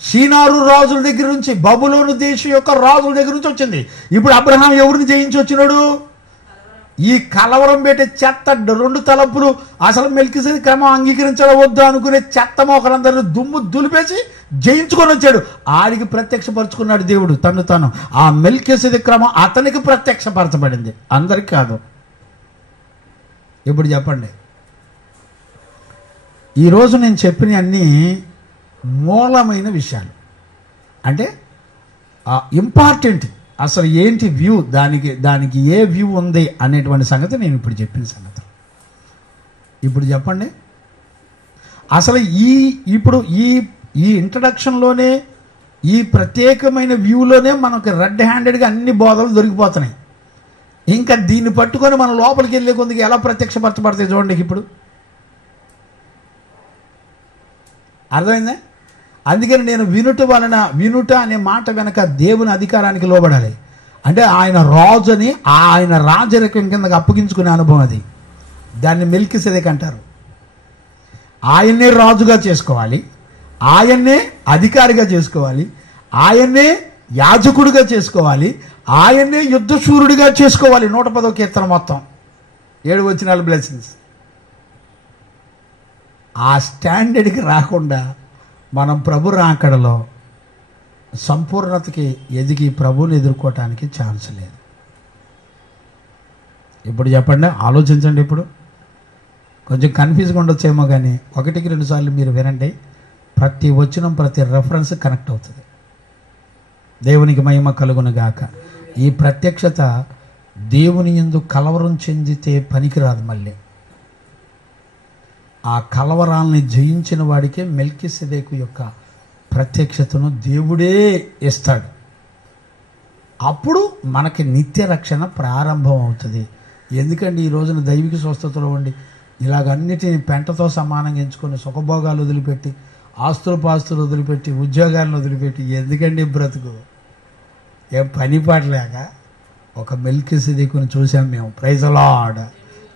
షీనారు రాజుల దగ్గర నుంచి, బబులోను దేశం యొక్క రాజుల దగ్గర నుంచి వచ్చింది. ఇప్పుడు అబ్రహాం ఎవరిని జయించి వచ్చినాడు? ఈ కలవరం పెట్టే చెత్త 2 తలంపులు, అసలు మెల్కీసెదెకు క్రమం అంగీకరించడం వద్దు అనుకునే చెత్త మోకలందరినీ దుమ్ము దులిపేసి జయించుకొని వచ్చాడు. ఆడికి ప్రత్యక్షపరుచుకున్నాడు దేవుడు తను. ఆ మెల్కీసెదెకు క్రమం అతనికి ప్రత్యక్షపరచబడింది, అందరికి కాదు. ఇప్పుడు చెప్పండి, ఈరోజు నేను చెప్పిన అన్నీ మూలమైన విషయాలు, అంటే ఇంపార్టెంట్. అసలు ఏంటి వ్యూ, దానికి ఏ వ్యూ ఉంది అనేటువంటి సంగతి నేను ఇప్పుడు చెప్పిన సంగతి. ఇప్పుడు చెప్పండి, అసలు ఇప్పుడు ఈ ఇంట్రడక్షన్లోనే, ఈ ప్రత్యేకమైన వ్యూలోనే మనకు రెడ్ హ్యాండెడ్గా అన్ని బోధలు దొరికిపోతున్నాయి. ఇంకా దీన్ని పట్టుకొని మనం లోపలికి వెళ్ళే కొందుకు ఎలా ప్రత్యక్షపరచబడతాయి చూడండి. ఇప్పుడు అర్థమైందా? అందుకని నేను వినుట అనే మాట వెనక దేవుని అధికారానికి లోబడాలి. అంటే ఆయన రాజుని, ఆయన రాజరికం కిందకి అప్పగించుకునే అనుభవం అది. దాన్ని మెల్కీసెదెకు అంటారు. ఆయన్నే రాజుగా చేసుకోవాలి, ఆయన్నే అధికారిగా చేసుకోవాలి, ఆయన్నే యాజకుడిగా చేసుకోవాలి, ఆయన్నే యుద్ధశూరుడిగా చేసుకోవాలి. 110వ కీర్తన మొత్తం 7 వచనాల బ్లెస్సింగ్స్. ఆ స్టాండర్డ్కి రాకుండా మనం ప్రభు రాకడలో సంపూర్ణతకి ఎదిగి ప్రభువుని ఎదుర్కోవటానికి ఛాన్స్ లేదు. ఇప్పుడు చెప్పండి, ఆలోచించండి. ఇప్పుడు కొంచెం కన్ఫ్యూజ్గా ఉండొచ్చేమో, కానీ 1-2 సార్లు మీరు వినండి. ప్రతి వచనం, ప్రతి రెఫరెన్స్ కనెక్ట్ అవుతుంది. దేవునికి మహిమ కలుగును గాక. ఈ ప్రత్యక్షత దేవుని యందు కలవరం చెందితే పనికిరాదు. మళ్ళీ ఆ కలవరాల్ని జయించిన వాడికే మెల్కీసెదెకు యొక్క ప్రత్యక్షతను దేవుడే ఇస్తాడు. అప్పుడు మనకి నిత్య రక్షణ ప్రారంభం అవుతుంది. ఎందుకండి ఈ రోజున దైవిక స్వస్థతలో ఉండి ఇలాగన్నిటిని పెంటతో సమానంగా ఎంచుకొని సుఖభోగాలు వదిలిపెట్టి, ఆస్తులు వదిలిపెట్టి, ఉద్యోగాలను వదిలిపెట్టి ఎందుకండి బ్రతుకు? ఏం పని పాటలేక ఒక మెల్కీసెదెకుని చూసాం మేము. ప్రైజ్ ది లార్డ్,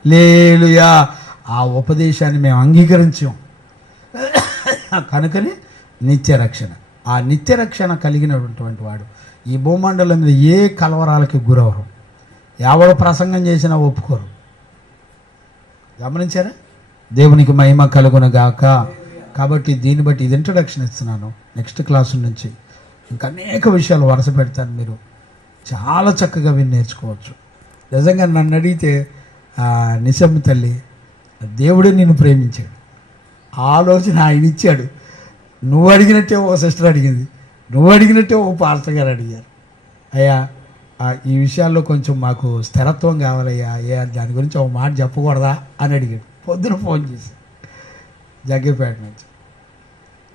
హల్లెలూయా. ఆ ఉపదేశాన్ని మేము అంగీకరించాం. కనుకనే నిత్య రక్షణ, ఆ నిత్య రక్షణ కలిగినటువంటి వాడు ఈ భూమండలం మీద ఏ కలవరాలకి గురవరు. ఎవరు ప్రసంగం చేసినా ఒప్పుకోరు. గమనించారా? దేవునికి మహిమ కలుగును గాక. కాబట్టి దీన్ని బట్టి ఇది ఇంట్రడక్షన్ ఇస్తున్నాను. నెక్స్ట్ క్లాసు నుంచి ఇంకా అనేక విషయాలు వరుస పెడతాను. మీరు చాలా చక్కగా విని నేర్చుకోవచ్చు. నిజంగా నన్ను అడిగితే నిశమ్మ తల్లి, దేవుడే నిన్ను ప్రేమించాడు, ఆలోచన ఆయన ఇచ్చాడు. నువ్వు అడిగినట్టే ఒక సిస్టర్ అడిగింది, నువ్వు అడిగినట్టే ఒక పాస్టర్ గారు అడిగారు. అయ్యా ఈ విషయాల్లో కొంచెం మాకు స్థిరత్వం కావాలయ్యా, అయ్యా దాని గురించి ఒక మాట చెప్పకూడదా అని అడిగాడు. పొద్దున ఫోన్ చేసి జగ్గేపేట నుంచి.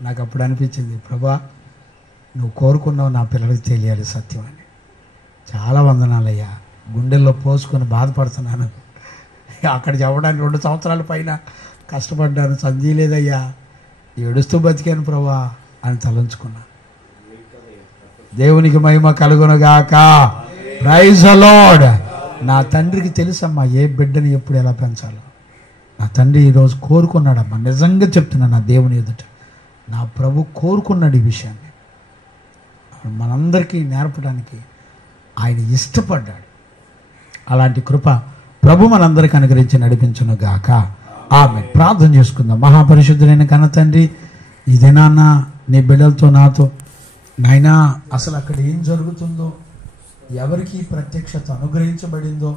నాకు అప్పుడు అనిపించింది, ప్రభా నువ్వు కోరుకున్నావు నా పిల్లలకి తెలియాలి సత్యం అని. చాలా వందనాలయ్యా, గుండెల్లో పోసుకొని బాధపడుతున్నాను. అక్కడ చెప్పడానికి 2 సంవత్సరాల పైన కష్టపడ్డాను, సంజీ లేదయ్యా, ఏడుస్తూ బతికాను ప్రభా అని తలంచుకున్నా. దేవునికి మహిమ కలుగునుగాక. Praise the Lord. నా తండ్రికి తెలుసమ్మా ఏ బిడ్డని ఎప్పుడు ఎలా పెంచాలో. నా తండ్రి ఈరోజు కోరుకున్నాడమ్మా. నిజంగా చెప్తున్నా, నా దేవుని ఎదుట నా ప్రభు కోరుకున్నాడు ఈ విషయాన్ని. మనందరికీ నేర్పడానికి ఆయన ఇష్టపడ్డాడు. అలాంటి కృప ప్రభు మనందరికీ అనుగ్రహించి నడిపించును గాక. ఆమేన్. ప్రార్థన చేసుకుందాం. మహాపరిశుద్ధులైన కన్న తండ్రి, ఈ దినాన్న నీ బిడ్డలతో నాతో నాయనా అసలు అక్కడ ఏం జరుగుతుందో, ఎవరికి ప్రత్యక్షత అనుగ్రహించబడిందో